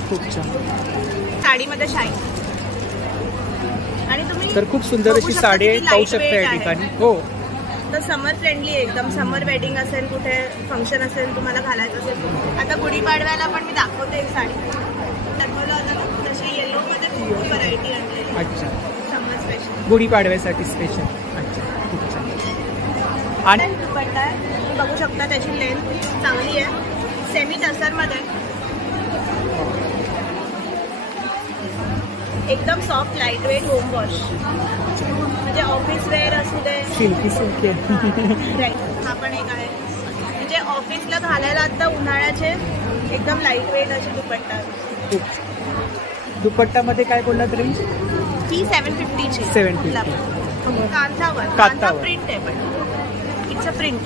खूप छान. साडीमध्ये शाईन. आणि तुम्ही तर खूप सुंदर अशी साडी आहे, पाहू शकता या ठिकाणी. हो, तर समर फ्रेंडली एकदम. समर वेडिंग असेल, कुठे फंक्शन असेल, तुम्हाला घालायचं असेल. आता गुढीपाडव्याला पण मी दाखवते एक साडी. दाखवलं होतं ना, तशी येल्लोमध्ये खूप व्हरायटी आणलेली. अच्छा, समर स्पेशल, गुढीपाडव्यासाठी स्पेशल. अच्छा, खूप छान. आणि दुपट्टा आहे, तुम्ही बघू शकता, त्याची लेंथ चांगली आहे. सेमी टसरमध्ये, एकदम soft light weight home wash. म्हणजे ऑफिस वेअर असू दे. सिल्की सिल्की आहे. राईट, हा पण एक आहे. म्हणजे ऑफिसला घालायला आता उन्हाळ्याचे एकदम लाईट वेट अशी दुपट्टा. दुपट्टामध्ये काय बोललात रेंज? ही 750ची. 750. कांथा प्रिंट आहे पण इट्स अ प्रिंट.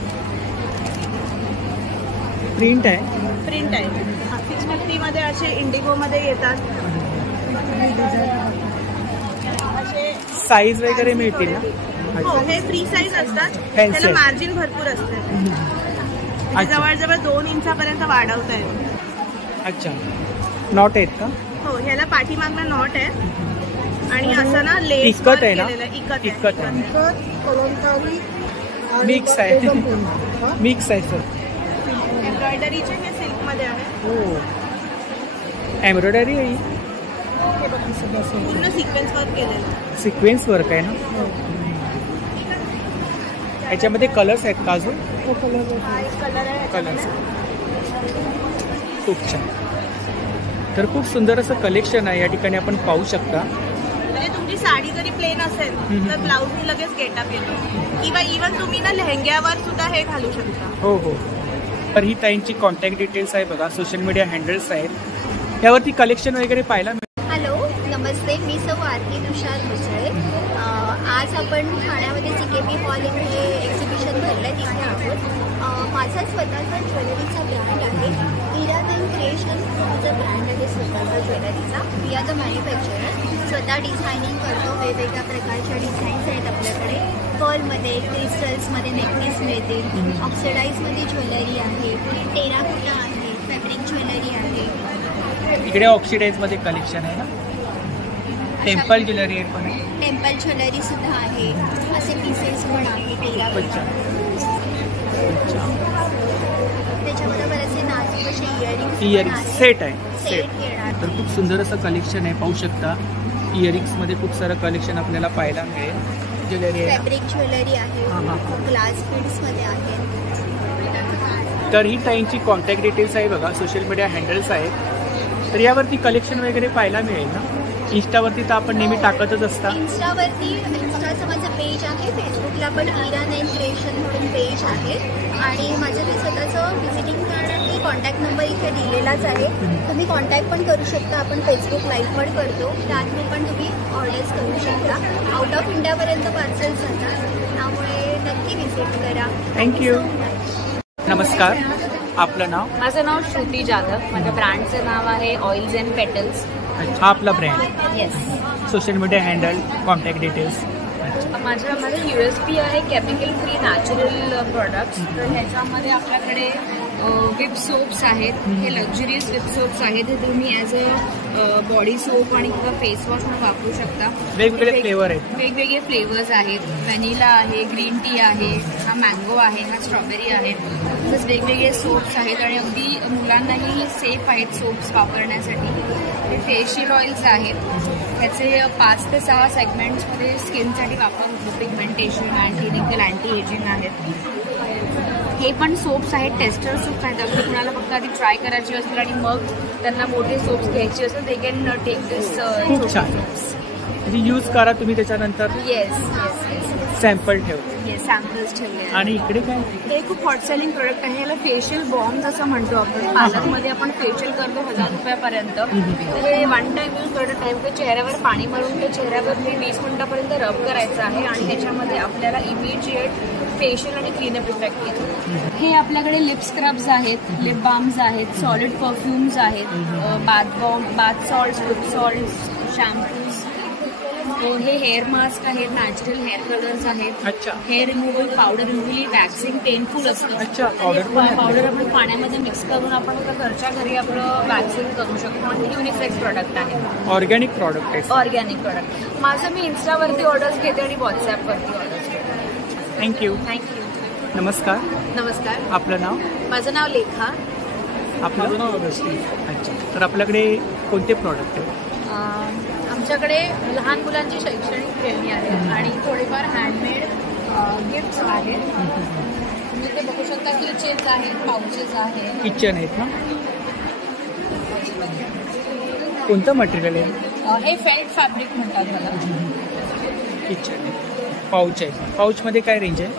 प्रिंट आहे. 650 मध्ये असे इंडिगो मध्ये येतात. असे साईज वगैरे मिळतील ना? हो, हे फ्री साईज असतात. Fancy. त्याला मार्जिन भरपूर असते. जवळजवळ 2 इंचापर्यंत वाढवता येईल. अच्छा, नॉट आहेत का? हो, ह्याला पाठीमागनं नॉट आहे आणि असं ना लेस इकत आहे ना? इकत आहे. मिक्स आहे. मिक्स आहे सर. एम्ब्रॉयडरीचे हे सिल्क मध्ये आहे. हो, एम्ब्रॉयडरी आहे. पूर्ण सिक्वेन्स वर्क केलेलं. सिक्वेन्स वर्क आहे ना? याच्यामध्ये कलर्स आहेत का अजून? कलर आहे. कलर्स खूप छान. तर खूप सुंदर असं कलेक्शन आहे या ठिकाणी आपण पाहू शकता. म्हणजे तुमची साडी जरी प्लेन असेल तर ब्लाऊज लगेच गेटअप येतो किंवा इव्हन तुम्ही ना लेहंग्यावर सुद्धा हे घालू शकता. हो हो. तर ही ताईंची कॉन्टॅक्ट डिटेल्स आहे बघा, सोशल मीडिया हँडल्स आहेत, त्यावरती कलेक्शन वगैरे पाहायला मिळेल. हॅलो, नमस्ते. मी सौ आरती तुषार मुसळे. आज आपण ठाण्यामध्ये CKP हॉल इथे एक्झिबिशन भरलं आहे, तिथे आहोत. माझा स्वतःचा ज्वेलरीचा ब्रँड आहे. इरान क्रिएशन माझा ब्रँड आहे स्वतःचा ज्वेलरीचा. मी ॲज अ मॅन्युफॅक्चरर स्वतः डिझायनिंग करतो. वेगवेगळ्या प्रकारच्या डिझाईन्स आहेत आपल्याकडे. पर्लमध्ये, क्रिस्टल्समध्ये नेकलेस मिळतील. ऑक्सिडाईजमध्ये ज्वेलरी आहे. टेराकोटा आहे. फॅब्रिक ज्वेलरी आहे. इकडे ऑक्सिडाईजमध्ये कलेक्शन आहे ना? टेम्पल ज्वेलरी आहे पण. टेम्पल ज्वेलरी सुद्धा आहे. असे पीसेस पण आहे टेराकोटा. त्याच्याबरोबर असे नाजूक असे इयरिंग्स सेट आहे. सेट येणार. तर खूप सुंदर असं कलेक्शन आहे, पाहू शकता. इयरिंग्समध्ये खूप सारं कलेक्शन आपल्याला पाहायला मिळेल. ज्वेलरी आहे, फॅब्रिक ज्वेलरी आहे, ग्लास बीड्समध्ये आहे. तर ही ताईंची कॉन्टॅक्ट डिटेल्स आहे बघा, सोशल मीडिया हँडल्स आहेत. तर यावरती कलेक्शन वगैरे पाहायला मिळेल ना? इंस्टावरती तर आपण नेहमी टाकतच असता. इंस्टाचं माझं पेज आहे. फेसबुकला पण इरान क्रिएशन म्हणून पेज आहे. आणि माझं ते स्वतःचं व्हिजिटिंग कार्ड आणि कॉन्टॅक्ट नंबर इथे दिलेलाच आहे. तुम्ही कॉन्टॅक्ट पण करू शकता. आपण फेसबुक लाईव्ह पण करतो, त्यातून पण तुम्ही ऑर्डर्स करू शकता. आउट ऑफ इंडियापर्यंत पार्सल्स जातात, त्यामुळे नक्की व्हिजिट करा. थँक्यू. नमस्कार, आपलं नाव? माझं नाव श्रुती जाधव. माझ्या ब्रँडचं नाव आहे ऑइल्स अँड पेटल्स. हा आपला brand. Yes. Social media handle, contact details. माझं USP आहे केमिकल फ्री नॅचरल प्रोडक्ट्स. तर ह्याच्यामध्ये आपल्याकडे विप सोप्स आहेत. हे लक्झरियस विप सोप्स आहेत. हे तुम्ही ॲज अ बॉडी सोप आणि किंवा फेस वॉश म्हणून वापरू शकता. वेगवेगळे फ्लेवर आहेत. वेगवेगळे फ्लेवर्स आहेत. व्हॅनिला आहे, ग्रीन टी आहे, हा मँगो आहे, हा स्ट्रॉबेरी आहे. तसंच वेगवेगळे सोप्स आहेत आणि अगदी मुलांनाही सेफ आहेत सोप्स वापरण्यासाठी. हे फेशियल ऑइल्स आहेत. त्याचे 5 ते 6 सेगमेंट्समध्ये स्किनसाठी वापरतो. पिगमेंटेशन, अँटी रिंकल, अँटी एजिंग आहेत. हे पण सोप्स आहेत, टेस्टर सोप्स आहेत. अगदी कुणाला फक्त आधी ट्राय करायची असेल आणि मग त्यांना मोठे सोप्स घ्यायचे असेल, they can take this soaps. म्हणजे यूज करा तुम्ही, त्याच्यानंतर येस सॅम्पल ठेव. येस, सॅम्पल्स ठेवले. आणि इकडे काय? हे खूप हॉट सेलिंग प्रोडक्ट आहे. याला फेशियल बॉम्ब असं म्हणतो आपण. पार्लरमध्ये आपण फेशियल करतो 1000 रुपयापर्यंत. तर हे 1 टाइम यूज करत टाइम ते चेहऱ्यावर पाणी मारून ते चेहऱ्यावर 20 मिनिटापर्यंत रब करायचं आहे आणि त्याच्यामध्ये आपल्याला इमिजिएट फेशियल आणि क्लीनअप इफेक्ट येतो. हे आपल्याकडे लिप स्क्रब्स आहेत, लिप बाम्स आहेत, सॉलिड परफ्युम्स आहेत, bath salts, lip salts, shampoos. हे हेअर मास्क आहेत, नॅचरल हेअर कलर्स आहेत. अच्छा. Hair removal powder, removal waxing painful असतं. अच्छा. पावडर आपण पाण्यामध्ये मिक्स करून आपण घरच्या घरी आपलं वॅक्सिंग करू शकतो आणि युनिसेक्स प्रोडक्ट आहे. ऑर्गॅनिक प्रॉडक्ट आहे. Organic product. माझं मी इन्स्टावरती ऑर्डर्स घेते आणि व्हॉट्सॲपवरती ऑर्डर्स घेते. थँक्यू. नमस्कार. आपलं नाव? माझं नाव लेखा. आपलं नाव अगस्ती. अच्छा. तर आपल्याकडे कोणते प्रॉडक्ट आहेत? आमच्याकडे लहान मुलांची शैक्षणिक खेळणी आहेत आणि थोडेफार हँडमेड गिफ्ट्स आहेत. तुम्ही ते बघू शकता. किचन्स आहेत, पाउचेस आहेत. किचन आहेत ना? कोणतं मटेरियल आहे? हे फेल्ट फॅब्रिक म्हणतात मला. किचन पाऊच आहे. पाऊचमध्ये काय रेंज आहे?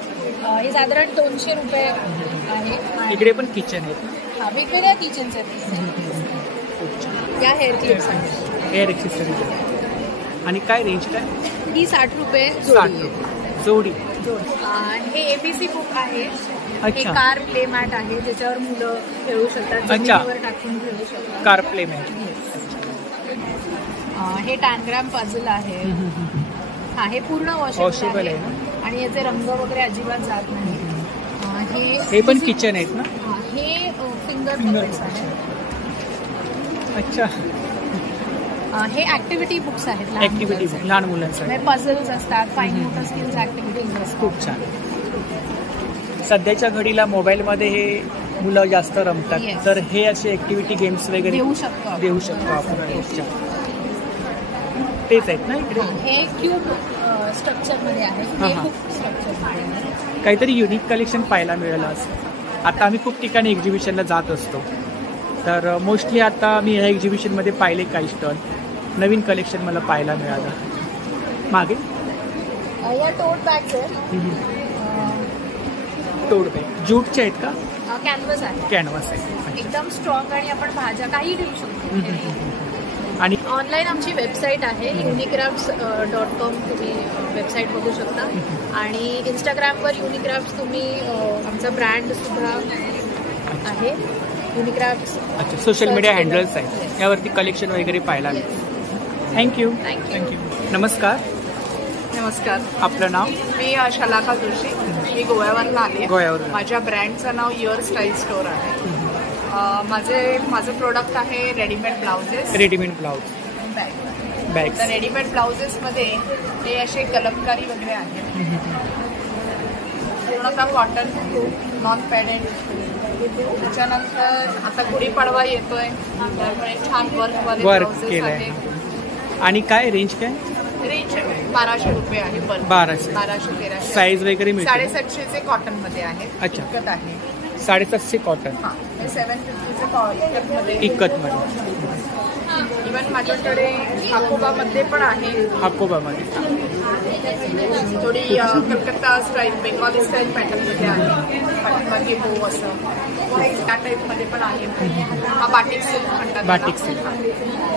हे साधारण 200 रुपये आहे. इकडे पण किचन आहे. हा वेगवेगळ्या किचनचे या हेअर क्लिप्स आहेत. हेअर एक्सेसरीज आणि काय रेंज काय? ही 60 रुपये 60 रुपये जोडी. हे एबीसी बुक आहे. हे अच्छा. कार प्ले मॅट आहे ज्याच्यावर मुलं खेळू शकतात, अच्छा. जमिनीवर टाकून खेळू शकतात. Car play mat. हे टॅनग्राम पझल आहे. हा हे पूर्ण वॉशेबल आहे आणि याचे रंग वगैरे अजिबात जात नाही. हे पण किचन आहेत ना? हे फिंगर पपेट्स आहे. अच्छा. हे ऍक्टिव्हिटी बुक्स आहेत. ऍक्टिव्हिटी बुक लहान मुलांसाठी. पझल्स असतात, फाईन मोटर स्किल्स ऍक्टिव्हिटीज असतात. खूप छान. सध्याच्या घडीला मोबाईलमध्ये हे मुलं जास्त रमतात. Yes. तर हे असे ऍक्टिव्हिटी गेम्स वगैरे देऊ शकतो आपण. खूप छान. तेच आहेत ना इकडे? हे क्यूब स्ट्रक्चर मध्ये आहे. हे बुक स्ट्रक्चर मध्ये काहीतरी युनिक कलेक्शन पाहायला मिळालं असं. आता आम्ही खूप ठिकाणी एक्झिबिशनला जात असतो, तर मोस्टली आता मी ह्या एक्झिबिशनमध्ये पाहिले काही स्टॉल. नवीन कलेक्शन मला पाहायला मिळालं. मागे या टोट बॅग्स आहेत. टोट बॅग ज्यूटचे आहेत का? कॅनव्हास आहे. कॅनव्हास आहे. एकदम स्ट्रॉंग आणि आपण भाज्या काही ठेवू शकतो. आणि ऑनलाईन आमची वेबसाईट आहे unicrafts.com. तुम्ही वेबसाईट बघू शकता आणि इंस्टाग्रामवर युनिक्राफ्ट्स तुम्ही आमचा ब्रँड सुद्धा आहे युनिक्राफ्ट्स. अच्छा. सोशल मीडिया हँडल्स आहेत, यावरती कलेक्शन वगैरे पाहायला मिळेल. थँक्यू. नमस्कार. नमस्कार. आपलं नाव? मी शलाका जोशी. मी गोव्यावरून आली आहे. गोव्यावरून. माझ्या ब्रँडचं नाव युअर स्टाईल स्टोअर आहे. माझं प्रोडक्ट आहे readymade blouses. Readymade blouse bag. तर रेडीमेड ब्लाउजेसमध्ये हे असे कलमकारी वगैरे आहेत. पूर्णतः कॉटन, नॉन पॅडेड. त्याच्यानंतर आता गुढीपाडवा येतोय त्यामुळे छान वर्क केलं आहे. आणि काय रेंज काय? रेंज 1200 रुपये आहे. 1200-1300. साईज वगैरे मिळते? 750चे कॉटन मध्ये आहे. अच्छा. इकत आहे. 750 कॉटन. 750चे कॉटन इकत मध्ये. इव्हन माझ्याकडे हाकोबामध्ये पण आहे. हाकोबामध्ये थोडी Calcutta style, Bengali style pattern मध्ये आहे. पाठीमागे बो असं त्या टाईपमध्ये पण आहे. हा बाटिक सिल्क म्हणतात. Batik silk.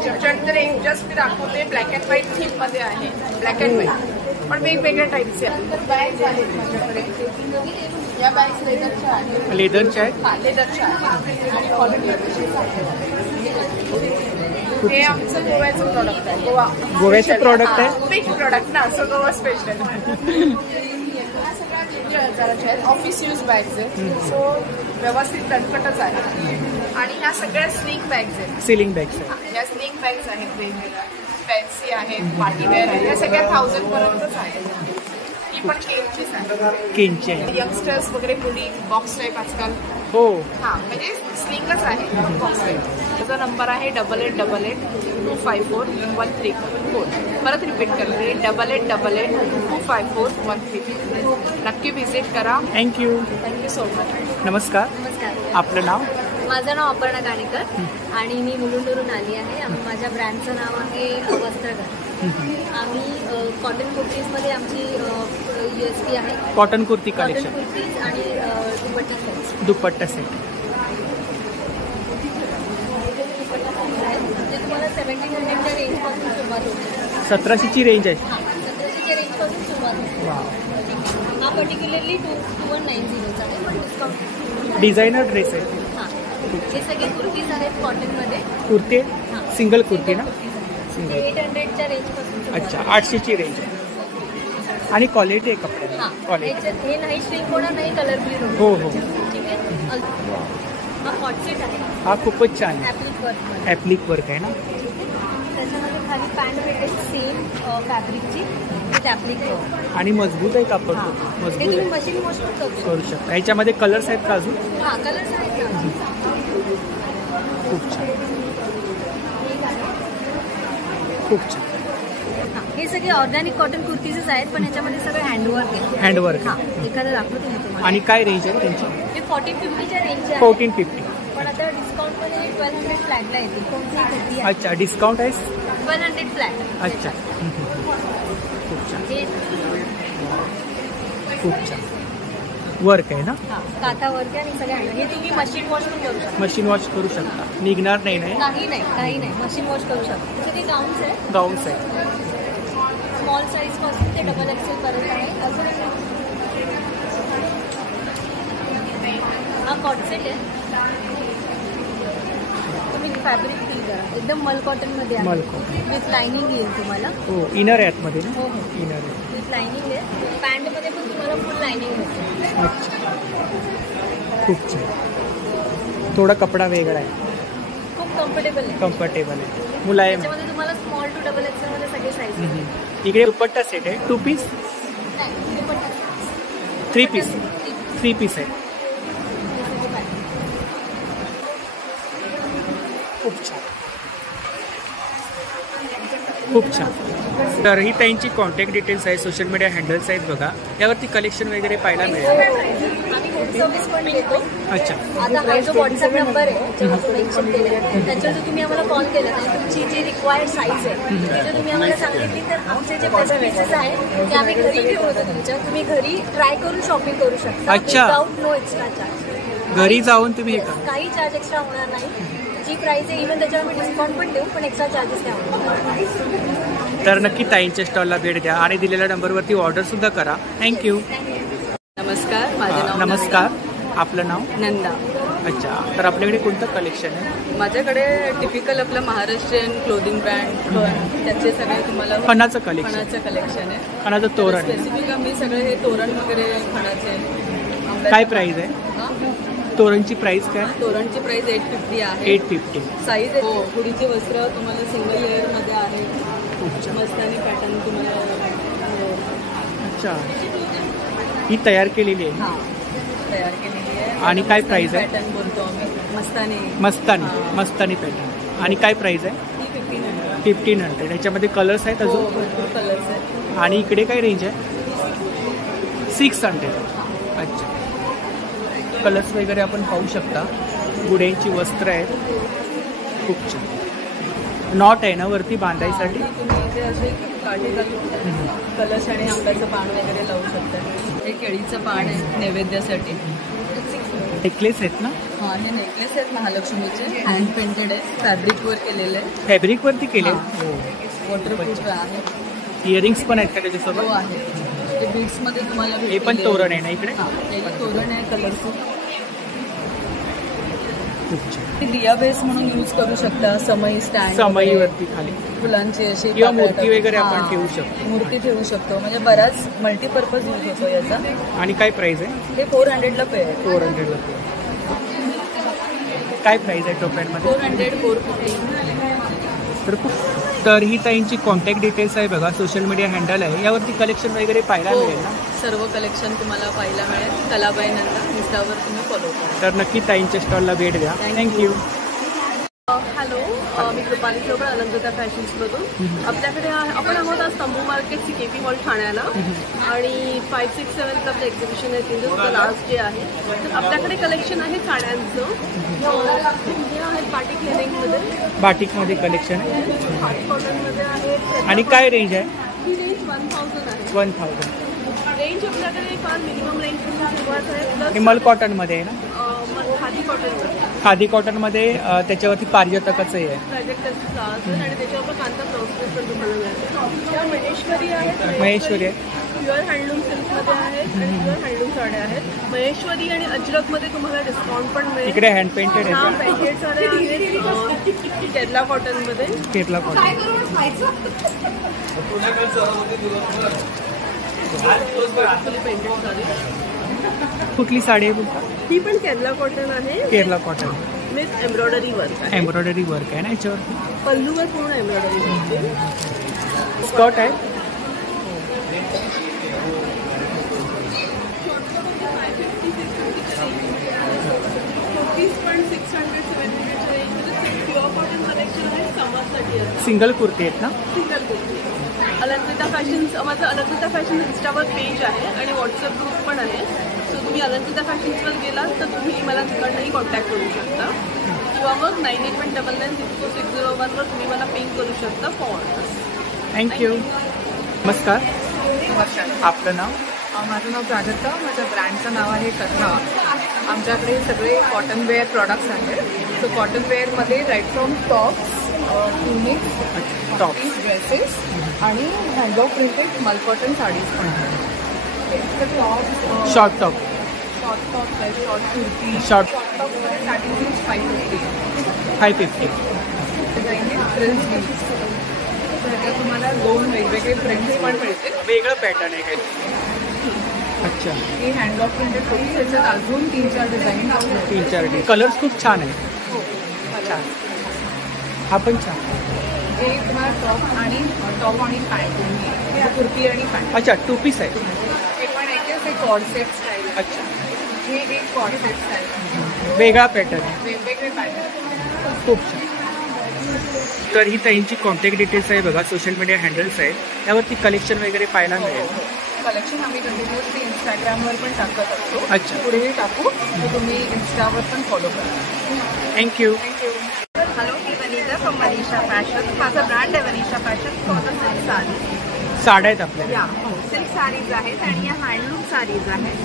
त्याच्यानंतर एक जस्ट मी दाखवते ब्लॅक अँड व्हाईट थीम मध्ये आहे. ब्लॅक अँड व्हाईट पण वेगवेगळ्या टाईपचे आहेत. बॅग्स आहेत माझ्याकडे. या बॅग्स लेदरच्या आहेत. लेदरच्या आहेत? हा लेदरच्या आहेत आणि क्वालिटी हे आमचं गोव्याचं प्रोडक्ट आहे. गोव्याचं प्रोडक्ट आहे. बिग प्रोडक्ट ना, असं गोवा स्पेशल. हा सगळ्या 3,000च्या आहेत. ऑफिस यूज बॅग्स आहेत. सो व्यवस्थित दणकटच आहे. आणि ह्या सगळ्या स्लिंग बॅग्स आहेत. Ceiling bags. या स्लिंग बॅग्स आहेत वेगवेगळ्या. फॅन्सी आहेत, पार्टीवेअर आहेत. या सगळ्या 1000 पर्यंतच आहेत. ही पण केनचीच आहे. केनची आहे. यंगस्टर्स वगैरे मुली बॉक्स टाईप आजकाल. हो. हा म्हणजे स्लिंगच आहे बॉक्स टाईप. त्याचा नंबर आहे 8888254134. परत रिपीट करते 8888254134. नक्की व्हिजिट करा. Thank you so much. नमस्कार. नमस्कार. आपलं नाव? माझं नाव अपर्णा गाणेकर आणि मी मुलुंडवरून आली आहे. माझ्या ब्रँडचं नाव आहे वस्त्रघर. आम्ही कॉटन कुर्तीजमध्ये आमची USP आहे. Cotton kurti collection. Cotton kurtis आणि दुपट्टा सेट. दुपट्टा सेट. जे तुम्हाला 1700च्या रेंजपासून सुरुवात होते. 1700ची रेंज आहे? 1700च्या रेंजपासून सुरुवात होते. हा पर्टिक्युलरली 2190चा आहे पण डिस्काउंट. डिझायनर ड्रेस आहे. हां, हे सगळे कुर्तीज आहेत कॉटनमध्ये. कुर्ती सिंगल कुर्ती ना? 800च्या रेंजपासून. अच्छा. 800ची रेंज आहे. आणि क्वालिटी आहे कपड्याला. क्वालिटी हे नाही स्ट्रिंग होणार नाही, कलर ब्लीड होणार. हो हो. ठीक आहे. हा कॉटसेट आहे. हा खूपच छान आहे. ॲप्लिक वर्क. ॲप्लिक वर्क आहे ना? त्याच्यामध्ये खाली पॅन्ट भेटेल सेम फॅब्रिकची विथ ॲप्लिक वर्क. आणि मजबूत आहे कापड. मजबूत आहे. मशीन वॉश करू शकता. ह्याच्यामध्ये कलर्स आहेत का अजून? हां, कलर्स आहेत. खूप छान. खूप छान. हे सगळे ऑर्गॅनिक कॉटन कुर्तीजच आहेत पण ह्याच्यामध्ये सगळं हँडवर्क आहे. हँडवर्क. हां, एखादं दाखवते मी तुम्हाला. आणि काय रेंज आहे त्यांची? हे 1450च्या रेंजचे आहे. 1450. पण आता डिस्काउंटमध्ये 1200 फ्लॅटला येते. कोणतीही कुर्ती आहे. अच्छा. डिस्काउंट आहे 1200 फ्लॅट. अच्छा. खूप छान. हे खूप छान. वर्क आहे ना? हां, काथा वर्क आहे आणि सगळे हँड. हे तुम्ही मशीन वॉश पण करू शकता. मशीन वॉश करू शकता, निघणार नाही? काही नाही मशीन वॉश करू शकता. तर ते गाऊन्स आहे. गाऊन्स आहे. स्मॉल साईज पासून ते डबल एक्सेल पर्यंत आहे. अजून हा कॉटसेट आहे. तुम्ही फॅब्रिक फील करा, एकदम मल कॉटन मध्ये आहे. मल कॉटन विथ लाइनिंग येईल तुम्हाला. हो, इनर आहे आतमध्ये ना? हो, इनर आहे. विथ लाइनिंग आहे. पॅन्ट मध्ये पण तुम्हाला फुल लाइनिंग मिळते. अच्छा, खूप छान. थोडा कपडा वेगळा आहे, खूप कम्फर्टेबल आहे. कम्फर्टेबल आहे, मुलायम. त्याच्यामध्ये तुम्हाला स्मॉल टू डबल एक्सेल मध्ये सगळे साईज आहे. इकडे दुपट्टा सेट आहे. 2 पीस, 3 पीस, 3 पीस आहे. खूप छान, खूप छान. तर ही त्यांची कॉन्टॅक्ट डिटेल्स आहे, सोशल मीडिया हँडल्स आहेत बघा. यावरती कलेक्शन वगैरे पाहायला मिळेल. आम्ही होम सर्व्हिस पण देतो. अच्छा, आता हा जो व्हॉट्सअप नंबर आहे ज्यावर मेन्शन केलेला आहे त्याच्यावर जर तुम्ही आम्हाला कॉल केला आणि तुमची जी रिक्वायर्ड साईज आहे ती जर तुम्ही आम्हाला सांगितली तर आमचे जे बेस्ट पीसेस आहेत ते आम्ही घरी ठेवून होतो तुमच्या. तुम्ही घरी ट्राय करून शॉपिंग करू शकता. अच्छा. Without no extra charge. घरी जाऊन तुम्ही हे करा. काही चार्ज एक्स्ट्रा होणार नाही. जी प्राइस आहे इव्हन त्याच्यावर आम्ही डिस्काउंट पण देऊ, पण एक्स्ट्रा चार्जेस नाही होणार. तर नक्की ताईंच्या स्टॉलला भेट द्या आणि दिलेल्या नंबरवरती ऑर्डर सुद्धा करा. थँक्यू. नमस्कार, माझे नाव नमस्कार, आपलं नाव? नंदा. अच्छा, तर आपल्याकडे कोणतं कलेक्शन आहे? माझ्याकडे टिपिकल आपलं महाराष्ट्रीयन क्लोदिंग ब्रँड त्याचे सगळे तुम्हाला खणाचं कलेक्शन आहे. खणाचं तोरण. स्पेसिफिक आम्ही सगळे हे तोरण वगैरे खणाचे. काय प्राइस आहे तोरणची? प्राइस काय? तोरणची प्राइस 850 आहे. 850. साईज आहे. हुडीचे वस्त्र तुम्हाला सिंगल लेअर मध्ये आहे. मस्तानी पॅटर्न तुम्हाला. अच्छा, ही तयार केलेली आहे? हां, तयार केलेली आहे. आणि काय प्राइस आहे? पॅटर्न बोलतो आम्ही मस्तानी. मस्तानी पॅटर्न. आणि काय प्राइस आहे? 1500. याच्यामध्ये कलर्स आहेत अजून? भरपूर कलर्स आहेत. आणि इकडे काय रेंज आहे? 600. अच्छा, कलर्स वगैरे आपण पाहू शकता. गुड्यांची वस्त्र आहेत, खूप छान. नॉट आहे ना वरती बांधायसाठी? तुम्ही इथे असे काठी घालून कलश आणि आंब्याचं पान वगैरे लावू शकता. हे केळीचं पान आहे नैवेद्यासाठी. नेकलेस आहेत ना? हां, हे नेकलेस आहेत महालक्ष्मीचे. हँड पेंटेड आहे, फॅब्रिकवर केलेले आहे. फॅब्रिकवरती केले? वॉटरप्रूफ आहे. इयरिंग्स पण आहेत का त्याच्यासोबत? हो, आहे. ते बीड्समध्ये तुम्हाला हे पण तोरण आहे ना इकडे? हां, हे तोरण आहे कलरफुल. खूप छान. दिया बेस म्हणून यूज करू शकता. समई स्टँड, समईवरती खाली फुलांची अशी किंवा मूर्ती वगैरे आपण ठेवू शकतो. मूर्ती ठेवू शकतो. म्हणजे बराच मल्टीपर्पज यूज होतो याचा. आणि काय प्राइस आहे? हे 400ला पे आहे. 400ला पे. काय प्राइस आहे टोप्यांमध्ये? 400, 450. तर ही ताईंची कॉन्टॅक्ट डिटेल्स आहे बघा, सोशल मीडिया हँडल आहे. यावरती कलेक्शन वगैरे पाहायला मिळेल ना? सर्व कलेक्शन तुम्हाला पाहायला मिळेल. कलाबाई नंदा इंस्टावर तुम्ही फॉलो करा. तर नक्की ताईंच्या स्टॉलला भेट द्या. थँक्यू. हॅलो, मी कृपाली चोबळ, अलंकृता फॅशन्समधून. आपल्याकडे आपण आहोत आज तंबू मार्केट CKP मॉल ठाण्याला. आणि 5, 6, 7 आपलं एक्झिबिशन आहे. तिथं लास्ट डे आहे. तर आपल्याकडे कलेक्शन आहे साड्यांचं. हे आहेत बाटिक लिनिंगमध्ये. बाटिकमध्ये कलेक्शन आहे. कॉटनमध्ये आहे. आणि काय रेंज आहे? ही रेंज 1000 आहे. 1000. रेंज आपल्याकडे फार मिनिमम रेंजपासून सुरुवात आहे. प्लस हे मल कॉटनमध्ये आहे ना? खादी कॉटनमध्ये. खादी कॉटनमध्ये त्याच्यावरती पारिजातकाचं आहे. प्राजक्ताचे फ्लावर्स आहेत आणि त्याच्यावर कांता ब्लाउज पण तुम्हाला मिळते. त्या महेश्वरी आहेत. महेश्वरी आहे. प्युअर हँडलूम सिल्कमध्ये आहेत आणि प्युअर हँडलूम साड्या आहेत. महेश्वरी आणि अजरकमध्ये तुम्हाला डिस्काउंट पण मिळेल. इकडे हँड पेंटेड आहे. हां, पेंटेड साड्या आहेत केरला कॉटनमध्ये. केरला कॉटन. पेंटेड साडी. कुठली साडी आहे बोलता? ही पण केरला कॉटन आहे. Kerala cotton with embroidery work आहे. एम्ब्रॉयडरी वर्क आहे ना याच्यावरती? पल्लूवर पूर्ण एम्ब्रॉयडरी वर्क. स्कर्ट आहे. पण 600, 700 रेंजमध्ये प्युअर कॉटन कलेक्शन आहे. समरसाठी आहे. सिंगल कुर्ती आहेत ना? सिंगल कुर्ती. अलंकृता फॅशन्स, माझं अलंकृता फॅशन इंस्टावर पेज आहे आणि व्हॉट्सअप ग्रुप पण आहे. सो तुम्ही अलंकृता फॅशन्सवर गेलात तर तुम्ही मला तिकडनंही कॉन्टॅक्ट करू शकता. किंवा मग 9819964601 वर तुम्ही मला पिंग करू शकता फॉर ऑर्डर्स. थँक्यू. नमस्कार, आपलं नाव? माझं नाव प्राजक्ता, माझ्या ब्रँडचं नाव आहे कथा. आमच्याकडे सगळे कॉटन वेअर प्रॉडक्ट्स आहेत. सो कॉटन वेअरमध्ये right from tops, tunics, tops, dresses आणि हँडवर्क प्रिंटेड मलकॉटन साडीज पण आहेत. टॉप, शॉर्ट टॉप, आहे, शॉर्ट कुर्ती, शॉर्ट टॉपमध्ये स्टार्टिंग 550. 550. डिझाईन आहे प्रिंट्स जीन्स. त्याच्यात तुम्हाला 2 वेगवेगळे प्रिंट्स पण मिळतील. वेगळं पॅटर्न आहे काही. अच्छा, ही हँडवर्क प्रिंटेड होती. त्याच्यात अजून 3-4 डिझाईन 3-4 डिझाईन. कलर्स खूप छान आहे. हो, छान. हा पण छान. हे तुम्हाला टॉप आणि पॅन्ट, हे कुर्ती आणि पॅन्ट. अच्छा, 2 पीस आहे. हे पण एक कॉर्सेट स्टाईल. अच्छा, हे एक कॉर्सेट स्टाईल. वेगळा पॅटर्न आहे. वेगवेगळे पॅटर्न खूप छान. तर ही त्यांची कॉन्टॅक्ट डिटेल्स आहे बघा, सोशल मीडिया हँडल्स आहेत, त्यावरती कलेक्शन वगैरे पाहायला मिळेल. कलेक्शन आम्ही कंटिन्युअसली इंस्टाग्रामवर पण टाकत असतो. अच्छा, पुढेही टाकू, तर तुम्ही इंस्टावर पण फॉलो करा. थँक्यू. हॅलो, मी वनिता फ्रॉम वनिशा फॅशन. माझा ब्रँड आहे Vanisha fashion. For silk sari साड्या आहेत आपल्या. या हो, सिल्क साडीज आहेत आणि या हँडलूम साडीज आहेत.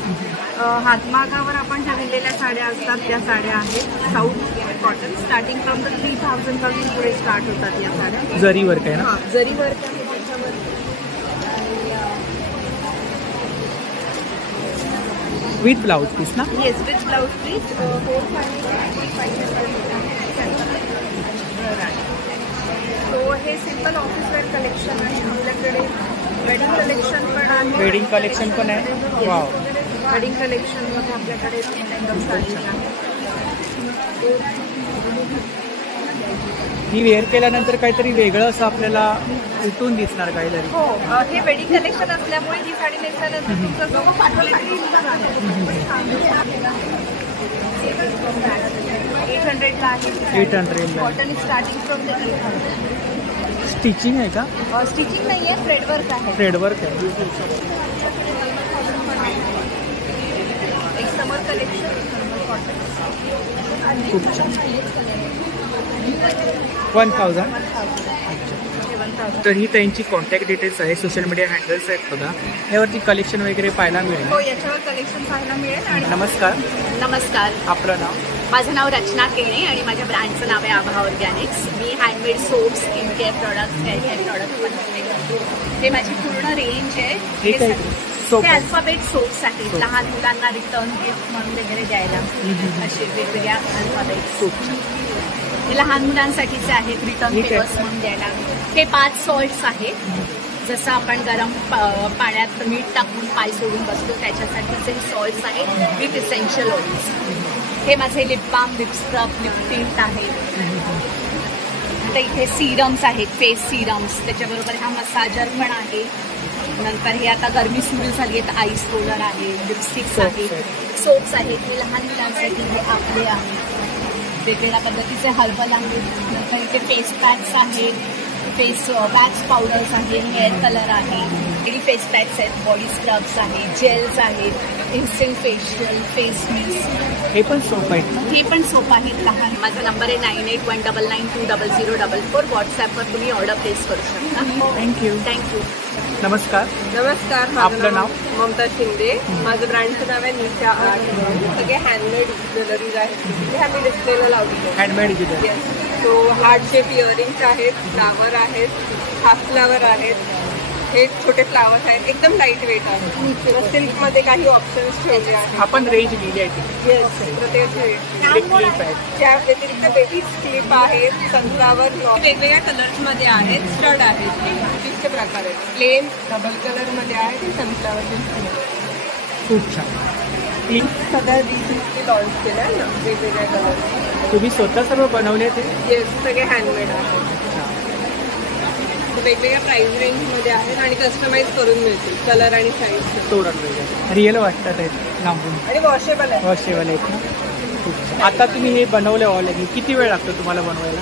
हातमागावर आपण ज्या विणलेल्या साड्या असतात त्या साड्या आहेत. South cotton starting from the 3000 पासून पुढे स्टार्ट होतात या साड्या. जरी वर्क आहे ना? जरी वर्क आहे त्याच्यावर. विथ ब्लाउज पीस ना? Yes, with blouse piece. So हे सिम्पल ऑफिस वेअर कलेक्शन आहे. आपल्याकडे वेडिंग कलेक्शन पण आहे. वेडिंग कलेक्शन पण आहे. वाव. वेडिंग कलेक्शनमध्ये आपल्याकडे साडी आहे. ही वेअर केल्यानंतर काहीतरी वेगळं असं आपल्याला उठून दिसणार काहीतरी. हो, हे वेडिंग कलेक्शन असल्यामुळे ही साडी नेसल्यानंतर तुमचं सर्व पाठवलं 800ला आहे. 800 cotton starting from the 800. Stitching आहे का? स्टिचिंग नाही आहे, थ्रेडवर्क आहे. थ्रेडवर्क आहे. एक समर कलेक्शन कॉटन. खूप छान. 1000. तर ही त्यांची कॉन्टॅक्ट डिटेल्स आहे, सोशल मीडिया हँडल्स आहेत बघा, यावरती कलेक्शन वगैरे पाहायला मिळेल. हो, याच्यावर कलेक्शन पाहायला मिळेल. आणि नमस्कार. नमस्कार, आपलं नाव? माझं नाव रचना केणे आणि माझ्या ब्रँडचं नाव आहे आभा ऑर्गॅनिक्स. मी handmade soaps, skin care products, hair care products बनवले करतो. हे माझी पूर्ण रेंज आहे. हे अल्फाबेट सोप्स आहेत, लहान मुलांना रिटर्न गिफ्ट म्हणून वगैरे द्यायला. असे वेगवेगळ्या अल्फाबेट सोप्स. हे लहान मुलांसाठीचे आहेत, रिटर्न पेपर्स म्हणून द्यायला. हे 5 सॉल्ट्स आहेत. जसं आपण गरम पाण्यात मीठ टाकून पाय सोडून बसतो त्याच्यासाठीचे सॉल्ट्स आहेत विथ इसेन्शियल ऑइल्स. हे माझे lip balm, lip scrub, lip tint आहे. आता इथे सिरम्स आहेत, फेस सिरम्स. त्याच्याबरोबर हा मसाजर पण आहे. नंतर हे आता गरमी सुरू झाली आहे तर आईस रोलर आहे, लिपस्टिक्स आहेत, सोप्स आहेत. हे लहान मुलांसाठी हे आपले आहेत, वेगवेगळ्या पद्धतीचे हर्बल आहेत. नंतर इथे फेस पॅक्स आहेत, फेस वॅक्स पावडर्स आहे, हेअर कलर आहे, डेली फेस पॅक्स आहेत, बॉडी स्क्रब्स आहेत, जेल्स आहेत, इन्स्टंट फेशियल, फेस मिस्ट. हे पण सोप आहेत. हे पण सोप आहेत लहान. माझा नंबर आहे 9819920044. व्हॉट्सॲपवर तुम्ही ऑर्डर प्लेस करू शकता. थँक्यू. थँक्यू. नमस्कार. नमस्कार, आपलं नाव? ममता शिंदे. माझं ब्रँडचं नाव आहे निशा आर्ट. सगळे हँडमेड ज्वेलरीज आहेत, ते आम्ही डिस्प्लेला लावतो. Handmade jewellery. तो हार्ट शेप इयरिंग्स आहेत, फ्लावर आहेत, हाफ फ्लावर आहेत, हे छोटे फ्लावर्स आहेत, एकदम लाईट वेट आहेत. सिल्कमध्ये काही ऑप्शन्स ठेवले आहेत. आपण रेंज लिहिली आहे. येस, क्लिप आहेत. त्या व्यतिरिक्त बेबी क्लिप आहेत, सनफ्लावर वेगवेगळ्या कलर्समध्ये आहेत, स्टड आहेत, विविध प्रकार आहेत. प्लेन डबल कलरमध्ये आहेत, सनफ्लावर. खूप छान. सगळ्या रिजनमध्ये लॉन्च केल्या ना वेगवेगळ्या कलर. तुम्ही स्वतः सर्व बनवले ते? येस, सगळे हँडमेड आहेत. वेगवेगळ्या प्राइस रेंजमध्ये आहेत आणि कस्टमाइज करून मिळतील कलर आणि साईज. रिअल वाटतात आहेत, लांबून. आणि वॉशेबल आहे. वॉशेबल आहेत ना. आता तुम्ही हे बनवले ऑलरेडी, किती वेळ लागतो तुम्हाला बनवायला?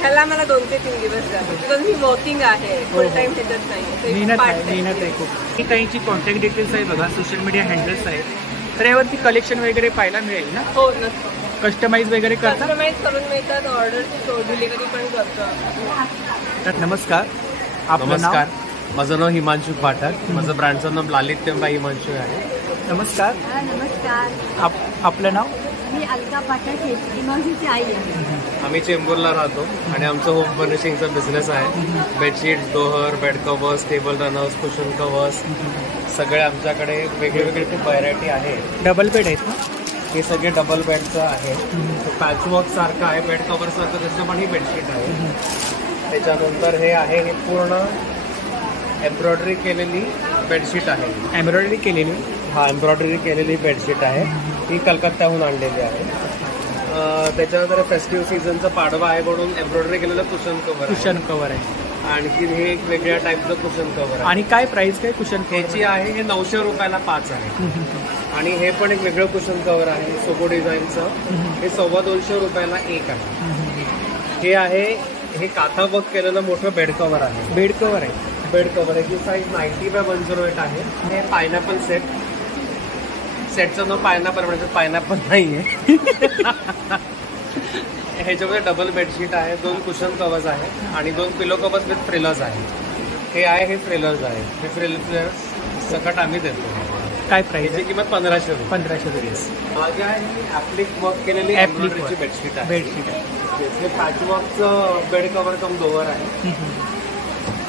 ह्याला मला 2 ते 3 दिवस जातात, बिकॉज मी वर्किंग आहे, फुल टाइम त्याच्यात नाही. मेहनत आहे खूप. ही त्यांची कॉन्टॅक्ट डिटेल्स आहे बघा, सोशल मीडिया हँडल्स आहेत. तर यावरती कलेक्शन वगैरे पाहायला मिळेल ना? हो, नसतं. कस्टमाइज वगैरे करतात? कस्टमाइज करून मिळतात, ऑर्डर डिलिव्हरी पण करतो. तर नमस्कार. आपलं नाव? माझं नाव हिमांशू पाठक, माझं ब्रँडचं नाव लालित्यम बाय हिमांशू आहे. नमस्कार. नमस्कार. आपलं नाव? मी अलका पाठक, हिमांशूची आई आहे. आम्ही चेंबूरला राहतो आणि आमचं होम फर्निशिंगचा बिझनेस आहे. बेडशीट्स, दोहर, bed covers, table runners, cushion covers सगळे आमच्याकडे वेगळे वेगळे खूप व्हरायटी आहे. डबल बेड आहेत ना? हे सगळे डबल बेडचं आहे. पॅचवर्क सारखं आहे, बेड कवर सारखं त्याचं पण ही बेडशीट आहे. त्याच्यानंतर हे आहे, हे पूर्ण एम्ब्रॉयडरी केलेली बेडशीट आहे. एम्ब्रॉयडरी केलेली? हा, एम्ब्रॉयडरी केलेली बेडशीट आहे. ही कलकत्त्याहून आणलेली आहे. त्याच्यानंतर फेस्टिव्ह सीझनचं पाडवा आहे म्हणून एम्ब्रॉयडरी केलेलं कुशन कवर आहे. आणखी हे एक वेगळ्या टाईपचं कुशन कवर आहे. आणि काय प्राइस काय कुशन ह्याची आहे? हे 900 रुपयाला 5 आहे. आणि हे पण एक वेगळं कुशन कवर आहे सोबो डिझाईनचं. हे 225 रुपयाला 1 आहे. हे आहे, हे काथा वर्क केलेलं मोठं बेड कवर आहे. बेड कवर आहे. बेड कवर आहे. ही साईज 90x108 आहे. हे पायनॅपल सेटचं नाव पायनॅपल म्हणजे पायनॅपल नाही आहे. ह्याच्यामध्ये डबल बेडशीट आहे, 2 कुशन कवर्स आहे आणि 2 पिलो कवर्स विथ फ्रिलर्स आहे. हे आहे, हे फ्रिलर्स आहे. हे फ्रिलर्स सकट आम्ही देतो. काय प्राइस? याची किंमत 1500 रुपये. 1500 रुपये. माझी आहे ही ॲप्लिक वर्क केलेली एम्ब्रॉयडरीची बेडशीट आहे. हे पॅचवर्कचं बेड कवर कम दोवर आहे.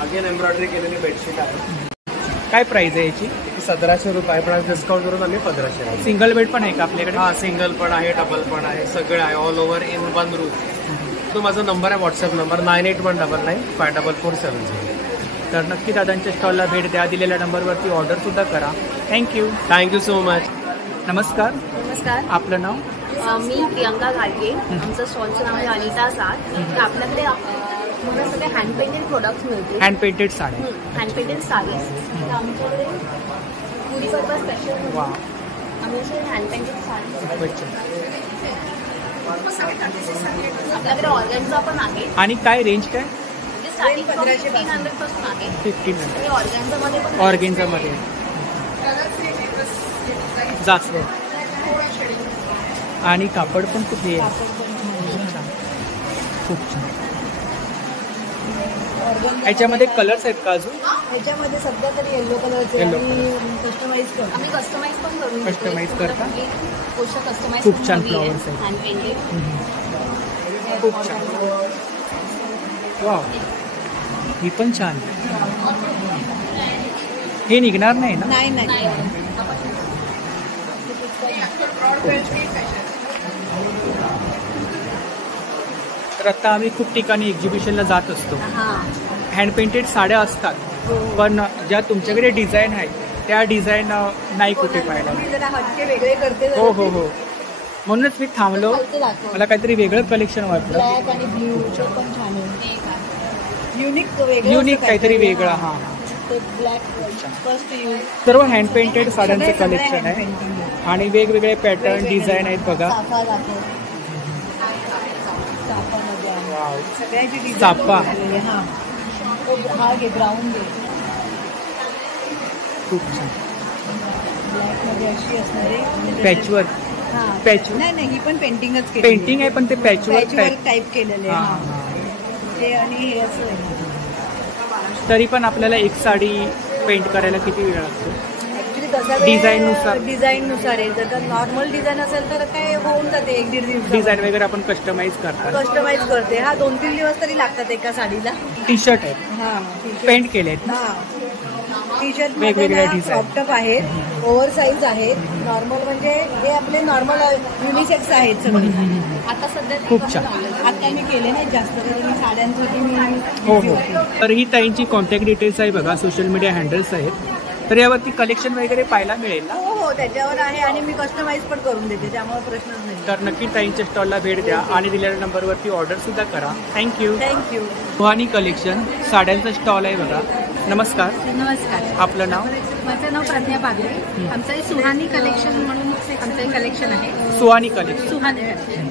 अगेन एम्ब्रॉयडरी केलेली बेडशीट आहे. काय प्राइस आहे याची? 1700 रुपये, पण आज डिस्काउंट करून आम्ही 1500. सिंगल बेड पण आहे का आपल्याकडे? हा, सिंगल पण आहे, डबल पण आहे, सगळं आहे. All over in one roof. तो माझा नंबर आहे, व्हॉट्सअप नंबर 9819954470. तर नक्की दादांच्या स्टॉलला भेट द्या. दिलेल्या नंबरवरती ऑर्डर सुद्धा करा. Thank you so much. नमस्कार. नमस्कार. आपलं नाव? मी प्रियंका घाटगे. आमचं स्टॉलचं नाव आहे अनिता साथ. तर आपल्याकडे मला सगळे हँड पेंटेड प्रोडक्ट्स मिळतील. Hand painted sari, hand painted sarees. तर आमच्याकडे पुरी पर्पज स्पेशल आम्ही असे हँड पेंटेड साडी. आपल्याकडे ऑर्गॅन्झा पण आहे. आणि काय रेंज काय? स्टार्टिंग 1500 पासून आहे. 1500. ऑर्गॅन्झामध्ये पण ऑर्गेन्झामध्ये जास्वंद आणि कापड पण खूप हे खूप छान. याच्यामध्ये कलर्स आहेत का अजून? याच्यामध्ये सध्या तरी येलो कलरचे कस्टमाइज करतो. आम्ही कस्टमाइज पण करून कस्टमाइज करता. पोशाख कस्टमाइज खूप छान फ्लॉवर्स आहेत. हँड पेंटेड खूप छान. वाव, ही पण छान. हे निघणार नाही ना? नाही. तर आता आम्ही खूप ठिकाणी एक्झिबिशनला जात असतो. हँड पेंटेड साड्या असतात, पण ज्या तुमच्याकडे डिझाईन आहेत त्या डिझाईन नाही कुठे पाहायला. हो. म्हणूनच मी थांबलो. मला काहीतरी वेगळं कलेक्शन वाटलं. युनिक काहीतरी वेगळं. हा, सर्व हँड पेंटेड साड्यांचं कलेक्शन आहे आणि वेगवेगळे पॅटर्न डिझाईन आहेत बघा. चाफा खूप छान. पॅचवर्क नाही, ही पण पेंटिंगच केली. पेंटिंग आहे पण ते पॅचवर्क टाईप केलेले आहे. आणि हे असं तरी पण आपल्याला एक साडी पेंट करायला किती वेळ लागतो? डिझाईननुसार आहे. जर नॉर्मल डिझाईन असेल तर काय होऊन जाते 1-1.5 दिवस. डिझाईन वगैरे आपण कस्टमाइज करते. हा 2-3 दिवस तरी लागतात एका साडीला. टी शर्ट आहेत, पेंट केले आहेत ना. टी शर्ट वेगवेगळ्या डिझाईन, क्रॉप टॉप आहेत, ओव्हर साईज आहेत, नॉर्मल म्हणजे हे आपले नॉर्मल युनिसेक्स आहेत सगळे. आता सध्या खूप छान. आता मी केले नाही जास्त, मी साड्यांसाठी हो. तर ही ताईंची कॉन्टॅक्ट डिटेल्स आहे बघा, सोशल मीडिया हँडल्स आहेत. तर यावरती कलेक्शन वगैरे पाहायला मिळेल ना? हो, त्याच्यावर आहे आणि मी कस्टमाइज पण करून देते, त्यामुळे प्रश्नच नाही. तर नक्की ताईंच्या स्टॉलला भेट द्या आणि दिलेल्या नंबरवरती ऑर्डर सुद्धा करा. थँक्यू. सुहानी कलेक्शन साड्यांचा स्टॉल आहे बघा. नमस्कार. आपलं नाव? माझं नाव प्रज्ञा बागडे. आमचं सुहानी कलेक्शन म्हणून आमचं कलेक्शन आहे. सुहानी कलेक्शन. सुहानी कलेक्शन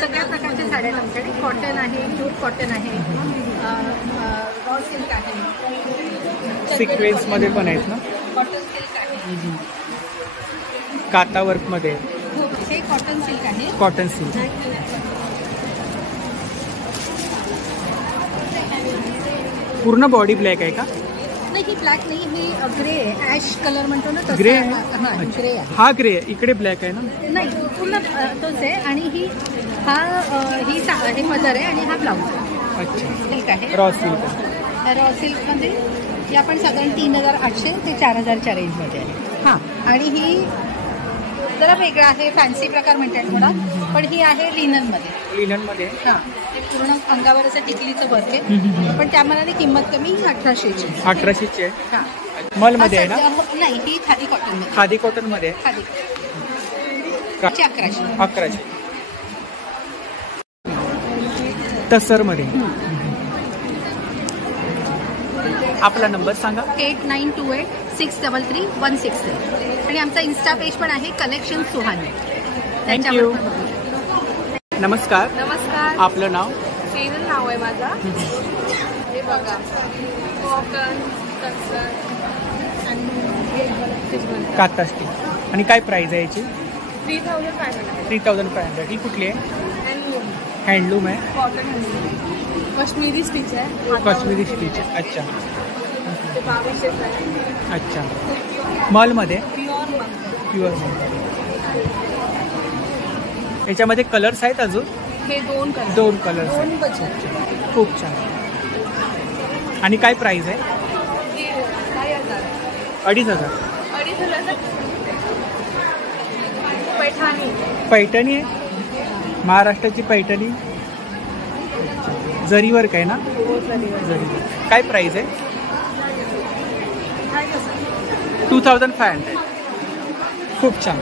सगळ्या प्रकारच्या साड्या आमच्याकडे. कॉटन आहे, प्युअर कॉटन आहे, रॉ सिल्क आहे, सिक्वेन्स मध्ये पण आहेत ना? कॉटन सिल्क आहे, काता वर्क मध्ये. हे कॉटन सिल्क आहे. Cotton silk. पूर्ण बॉडी ब्लॅक आहे का? नाही, ही ब्लॅक नाही, ही ग्रे आहे, ॲश कलर म्हणतो ना, ग्रे आहे? हां ग्रे आहे. हा ग्रे आहे, इकडे ब्लॅक आहे ना? नाही पूर्ण तोच आहे. आणि ही मदर आहे आणि हा ब्लाऊज अच्छा सिल्क आहे, रॉ सिल्क. रॉ सिल्कमध्ये ही आपण साधारण 3800 ते 4000च्या रेंजमध्ये आहे. हां आणि ही जरा वेगळं आहे, फॅन्सी प्रकार म्हणतात थोडा, पण ही आहे लिननमध्ये. लिननमध्ये हां ते पूर्ण अंगावर असं टिकलीचं वर्क आहे, पण त्या मनाने किंमत कमी 1800ची. 1800ची आहे. हां मलमध्ये आहे ना? नाही ही खादी कॉटनमध्ये. खादी कॉटनमध्ये खादी 1100. 1100. तसरमध्ये. आपला नंबर सांगा. 8928633163. आणि आमचा इन्स्टा पेज पण आहे, कलेक्शन सुहानी. थँक्यू. नमस्कार. नमस्कार. आपलं नाव? सेजल नाव आहे माझा. हे बघा कॉटन कातास्टिक. आणि काय प्राइस आहे याची? 3500. 3500. ही कुठली आहे? हँडलूम आहे. कॉटन हँडलूम, काश्मीरी स्टिच आहे. काश्मीरी स्टिच. अच्छा 2200 आहे. अच्छा. मॉलमध्ये प्युअर. याच्यामध्ये कलर्स आहेत अजून? हे 2 कलर. 2 कलर्स. खूप छान. आणि काय प्राइस आहे? 2500. पैठाणी. पैठणी आहे, महाराष्ट्राची पैठणी. जरीवर काय ना? जरी. काय प्राइस आहे? 2500. खूप छान.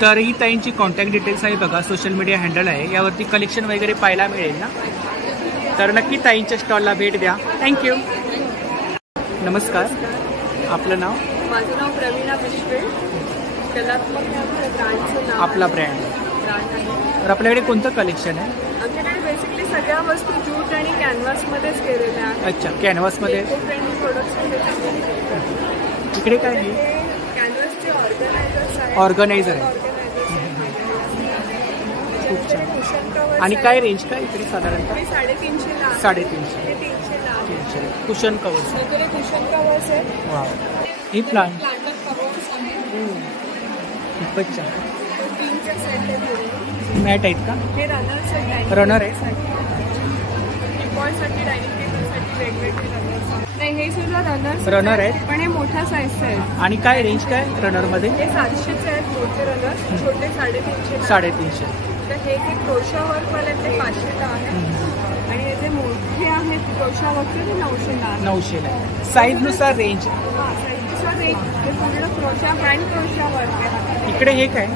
तर ही ताईंची कॉन्टॅक्ट डिटेल्स आहे बघा, सोशल मीडिया हँडल आहे, यावरती कलेक्शन वगैरे पाहायला मिळेल ना. तर नक्की ताईंच्या स्टॉलला भेट द्या. थँक्यू. नमस्कार. आपलं नाव? माझं नाव प्रवीणा विश्वे. कलात्मक ब्रँडचं नाव. आपला ब्रँड. तर आपल्याकडे कोणतं कलेक्शन आहे? आमच्याकडे बेसिकली सगळ्या वस्तू जूट आणि कॅनव्हासमध्येच केलेल्या आहेत. अच्छा कॅनव्हासमध्ये. Friendly products. इकडे काय आहे? कॅनव्हासचे ऑर्गनायझर्स आहेत. ऑर्गनायझर आहे. खूप छान. आणि काय रेंज काय इकडे साधारणतः? 350ला. 350. 300. Cushion covers. कुशन कवर्स आहे. वा. ही प्लांट कवर्स आहे. खूपच छान. 3चे सेट आहे. मॅट आहेत का? हे रनर सेट आहे. रनर आहे. साठी डायनिंग टेबलसाठी वेगवेगळे रनर्स आहेत. नाही हे सुद्धा रनर आहेत, पण हे मोठ्या साईजचे आहेत. आणि काय रेंज काय रनरमध्ये? हे 700चे आहेत मोठे रनर, छोटे 350. 350. तर हे जे क्रोशा वर्कवाले ते 500ला आहे, आणि हे जे मोठे आहेत क्रोशा वर्कचे ते 900ला आहे. 900ला. साईजनुसार रेंज. साईजनुसार रेंज. हे पूर्ण क्रोशा हँड क्रोशा वर्क आहे. इकडे हे काय?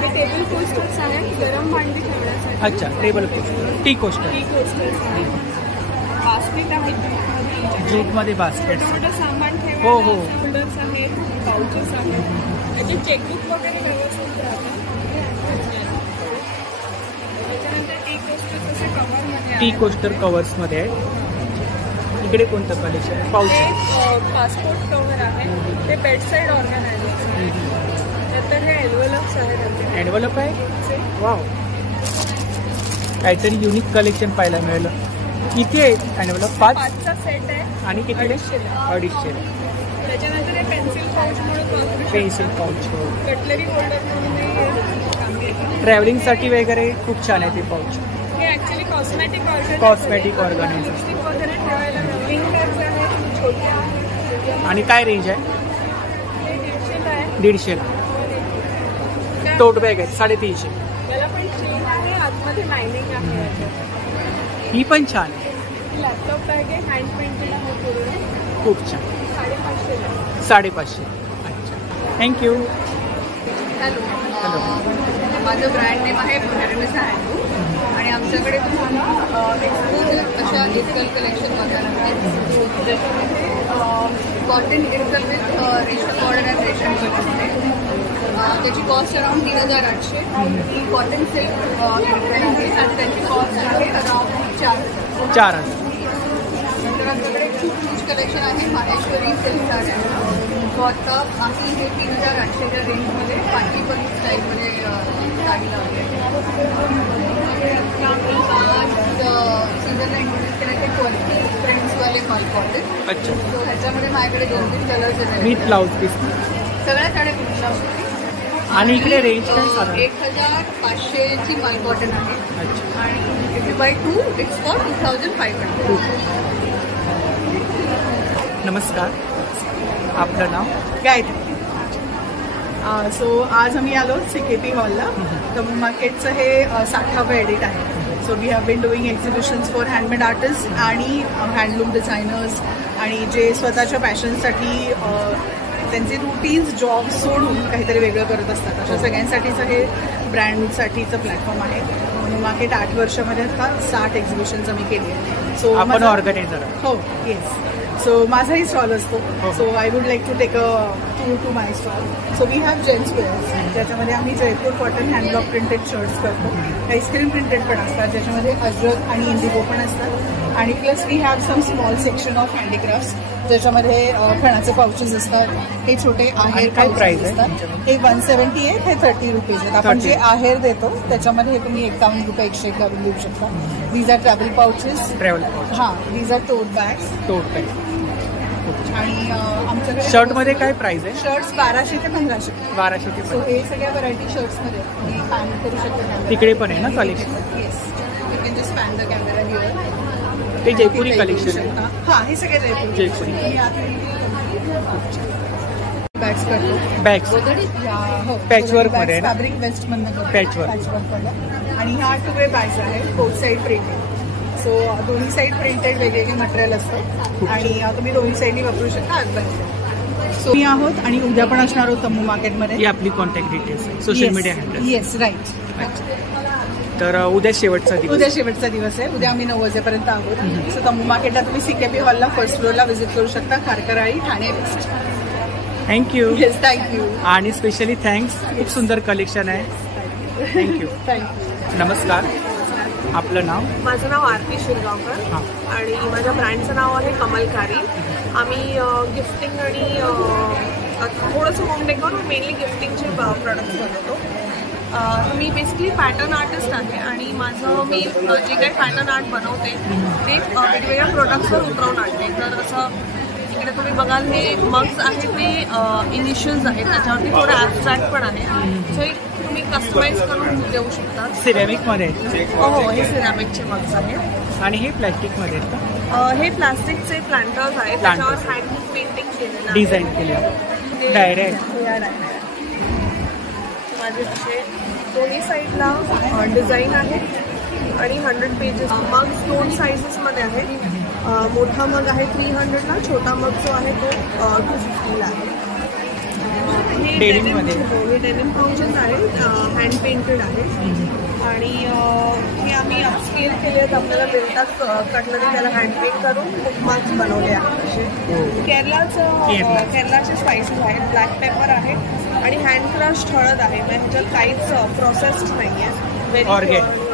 हे टेबल कोस्टर्स आहेत, गरम भांडी ठेवण्यासाठी. अच्छा table coaster. Tea coaster. Coasters आहेत. बास्केट आहेत जूटमध्ये बास्केट. मोठं सामान ठेवायला. हो हो. होल्डर्स आहेत, पाउचेस आहेत. त्याचे चेकबुक वगैरे व्यवस्थित राहतात. त्याच्यानंतर टी कोस्टर तसे कव्हरमध्ये. टी कोस्टर कवर्समध्ये आहे. इकडे कोणतं कलेक्शन? पाऊच. पासपोर्ट कव्हर आहे, ते बेडसाईड ऑर्गनायझर्स आहे. नंतर हे एन्व्हलप्स आहेत. एन्व्हलप आहे. वाव. काहीतरी युनिक कलेक्शन पाहायला मिळालं. किती आहे एन्व्हलप? 5चा सेट आहे. आणि किती? 250. त्याच्यानंतर हे पेन्सिल पाऊच म्हणून. Pencil pouch. कटलरी होल्डर म्हणून. ट्रॅव्हलिंगसाठी वगैरे खूप छान आहे ते पाऊच. हे ऍक्च्युली कॉस्मेटिक ऑर्गनायझर. वगैरे ठेवायला विंग बॅग्स आहेत, छोट्या. आणि काय रेंज आहे? हे 150ला आहे. 150ला. टोट बॅग आहे 350. याला पण चेन आहे, आतमध्ये लायनिंग आहे. ही पण छान आहे. लॅपटॉप बॅग आहे, हँड पेंटेड आहे पूर्ण. खूप छान. 550ला. 550. अच्छा थँक्यू. हॅलो. माझं ब्रँड नेम आहे पुनर्मिसा हँडलूम, आणि आमच्याकडे तुम्हाला एक्सक्लुझिव्ह अशा इन्कल कलेक्शन बघायला मिळेल, ज्याच्यामध्ये कॉटन इन्कल विथ रेशम बॉर्डर अँड रेशम असते. त्याची कॉस्ट अराउंड 3800. ही कॉटन सिल्क इन्कल आहे, आणि त्याची कॉस्ट आहे अराउंड 4000. नंतर आमच्याकडे खूप ह्यूज कलेक्शन आहे. माहेश्वरी सिल्क साड्या कॉटन आम्ही हे 3800च्या रेंजमध्ये पार्टीपल स्टाईलमध्ये साडी लावली आहे. आज सीझनला इंट्रोड्यूस केलं ते क्वालिटी फ्रेंड्सवर वाले मल कॉटन. अच्छा. सो ह्याच्यामध्ये माझ्याकडे 2-3 कलर्स आहेत. विथ ब्लाउज पीस सगळ्या साड्या ब्लाउज. आणि इकडे रेंज काय साधारण? 1500 ची मल कॉटन आहे. अच्छा. आणि if you buy 2 it's for 2500. नमस्कार, आपलं नाव? गायत्री. सो आज आम्ही आलो CKP हॉलला. तमू मार्केटचं हे 60वे एडिट आहे. So we have been doing exhibitions for handmade artist आणि हँडलूम डिझायनर्स आणि जे स्वतःच्या पॅशनसाठी त्यांचे रुटीन्स जॉब सोडून काहीतरी वेगळं करत असतात अशा सगळ्यांसाठीचं हे ब्रँडसाठीचं प्लॅटफॉर्म आहे. म्हणून मार्केट 8 वर्षामध्ये आता 60 एक्झिबिशन्स आम्ही केली आहे. सो आपण ऑर्गनायझर. हो, येस. सो माझाही स्टॉल असतो. So I would like to take a tour to my stall. So we have gents wears ज्याच्यामध्ये आम्ही Jaipur cotton handblock printed shirts करतो. काही स्क्रीन प्रिंटेड पण असतात ज्याच्यामध्ये अजरक आणि इंडिगो पण असतात. आणि plus we have some small section of handicrafts ज्याच्यामध्ये खणाचे पाउचेस असतात. हे छोटे आहेर पाउचेस असतात. हे 170 आहे, हे 30 रुपीज आहेत. आपण जे आहेर देतो त्याच्यामध्ये हे तुम्ही 51 रुपये 151 देऊ शकता. These are travel pouches. हां, these are tote bags. Tote bag. आणि आमच्याकडे शर्टमध्ये काय प्राइस आहे? शर्ट्स 1200 ते 1500. 1200 ते 1500. सो हे सगळ्या व्हरायटी शर्ट्समध्ये तुम्ही पॅन करू शकता. तिकडे पण आहे ना collection? Yes, you can just pan the camera here. ते जयपुरी कलेक्शन आहे. हां, हे सगळे जयपुरी. बॅग्स करतो. बॅग्स पॅचवर्क मध्ये, फॅब्रिक वेस्ट मधनं पॅचवर्क. आणि ह्या 2 बॅग्स आहेत बोथ साईड प्रिंटेड. सो दोन्ही साईड प्रिंटेड वेगवेगळे मटेरियल असतं आणि तुम्ही दोन्ही साईडनी वापरू शकता आजपर्यंत. सो मी आहोत आणि उद्या पण असणार आहोत तमू मार्केटमध्ये. ही आपली contact details social media handle. Yes, right. तर उद्या शेवटचा दिवस. उद्या शेवटचा दिवस आहे. उद्या आम्ही 9 वाजेपर्यंत आहोत. सो तमू मार्केटला तुम्ही CKP हॉलला फर्स्ट फ्लोअरला व्हिजिट करू शकता. Kharkarali, Thane west. Thank you. Yes, thank you. आणि स्पेशली थँक्स. खूप सुंदर कलेक्शन आहे. थँक्यू. थँक्यू. नमस्कार, आपलं नाव? माझं नाव आरती शिरगावकर आणि माझ्या ब्रँडचं नाव आहे कमलकारी. आम्ही गिफ्टिंग आणि थोडंसं होम डेकोर, मेनली गिफ्टिंगचे प्रोडक्ट्स बनवतो. मी बेसिकली पॅटर्न आर्टिस्ट आहे आणि मी जे काही पॅटर्न आर्ट बनवते ते वेगवेगळ्या प्रोडक्ट्सवर उतरवून आणते. तर असं इकडे तुम्ही बघाल हे मग्स आहेत ते इनिशियल्स आहेत, त्याच्यावरती थोडं ॲब्स्ट्रॅक्ट पण आहे. सो तुम्ही कस्टमाइज करून देऊ शकता. सिरॅमिकमध्ये? हो, हे सिरॅमिकचे मग्स आहेत. आणि हे प्लॅस्टिकमध्ये आहेत का? हे प्लास्टिकचे प्लांटर्स आहेत, त्याच्यावर हँड पेंटिंग केलेलं, डिझाईन केलं डायरेक्ट. माझे असे दोन्ही साईडला डिझाईन आहे आणि 100 पेजेस. मग्स 2 साईजेसमध्ये आहेत. मोठा मग आहे 300ला, छोटा मग जो आहे तो 250ला आहे. हे डेनिम पाउचेस आहेत, हँड पेंटेड आहे. आणि हे आम्ही अपस्केल केले आहेत. आपल्याला मिळतात कटलरी, त्याला हँड पेंट करून बुकमार्क्स बनवले आहेत. असे केरलाचे स्पायसेस आहेत, ब्लॅक पेपर आहे आणि हँड क्रश्ड हळद आहे. म्हणजे ह्याच्यात काहीच प्रोसेस्ड नाही आहे. Very organic.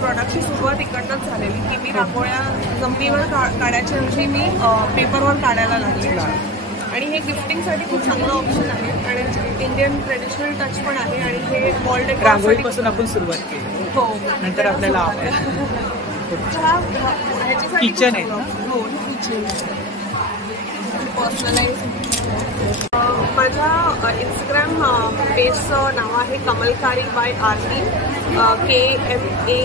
प्रॉडक्टची सुरुवात इकडनंच झालेली की मी रांगोळ्या जमिनीवर काढायच्या ऐवजी मी पेपरवर काढायला लागले. आणि हे गिफ्टिंगसाठी खूप चांगलं ऑप्शन आहे आणि इंडियन ट्रेडिशनल टच पण आहे. आणि हे वॉल डेकोर रांगोळीपासून आपण सुरुवात केली. हो, नंतर आपल्याला किचन आहे. हो, किचन पर्सनलाइज. माझ्या इंस्टाग्राम पेजचं नाव आहे कमलकारी बाय आरती, KMALKRIPYAERTI,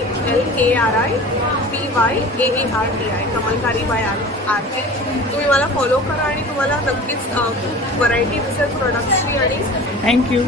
कमलकारी बाय आरती. तुम्ही मला फॉलो करा आणि तुम्हाला नक्कीच व्हरायटी दिसेल प्रोडक्ट्सची. आणि थँक्यू.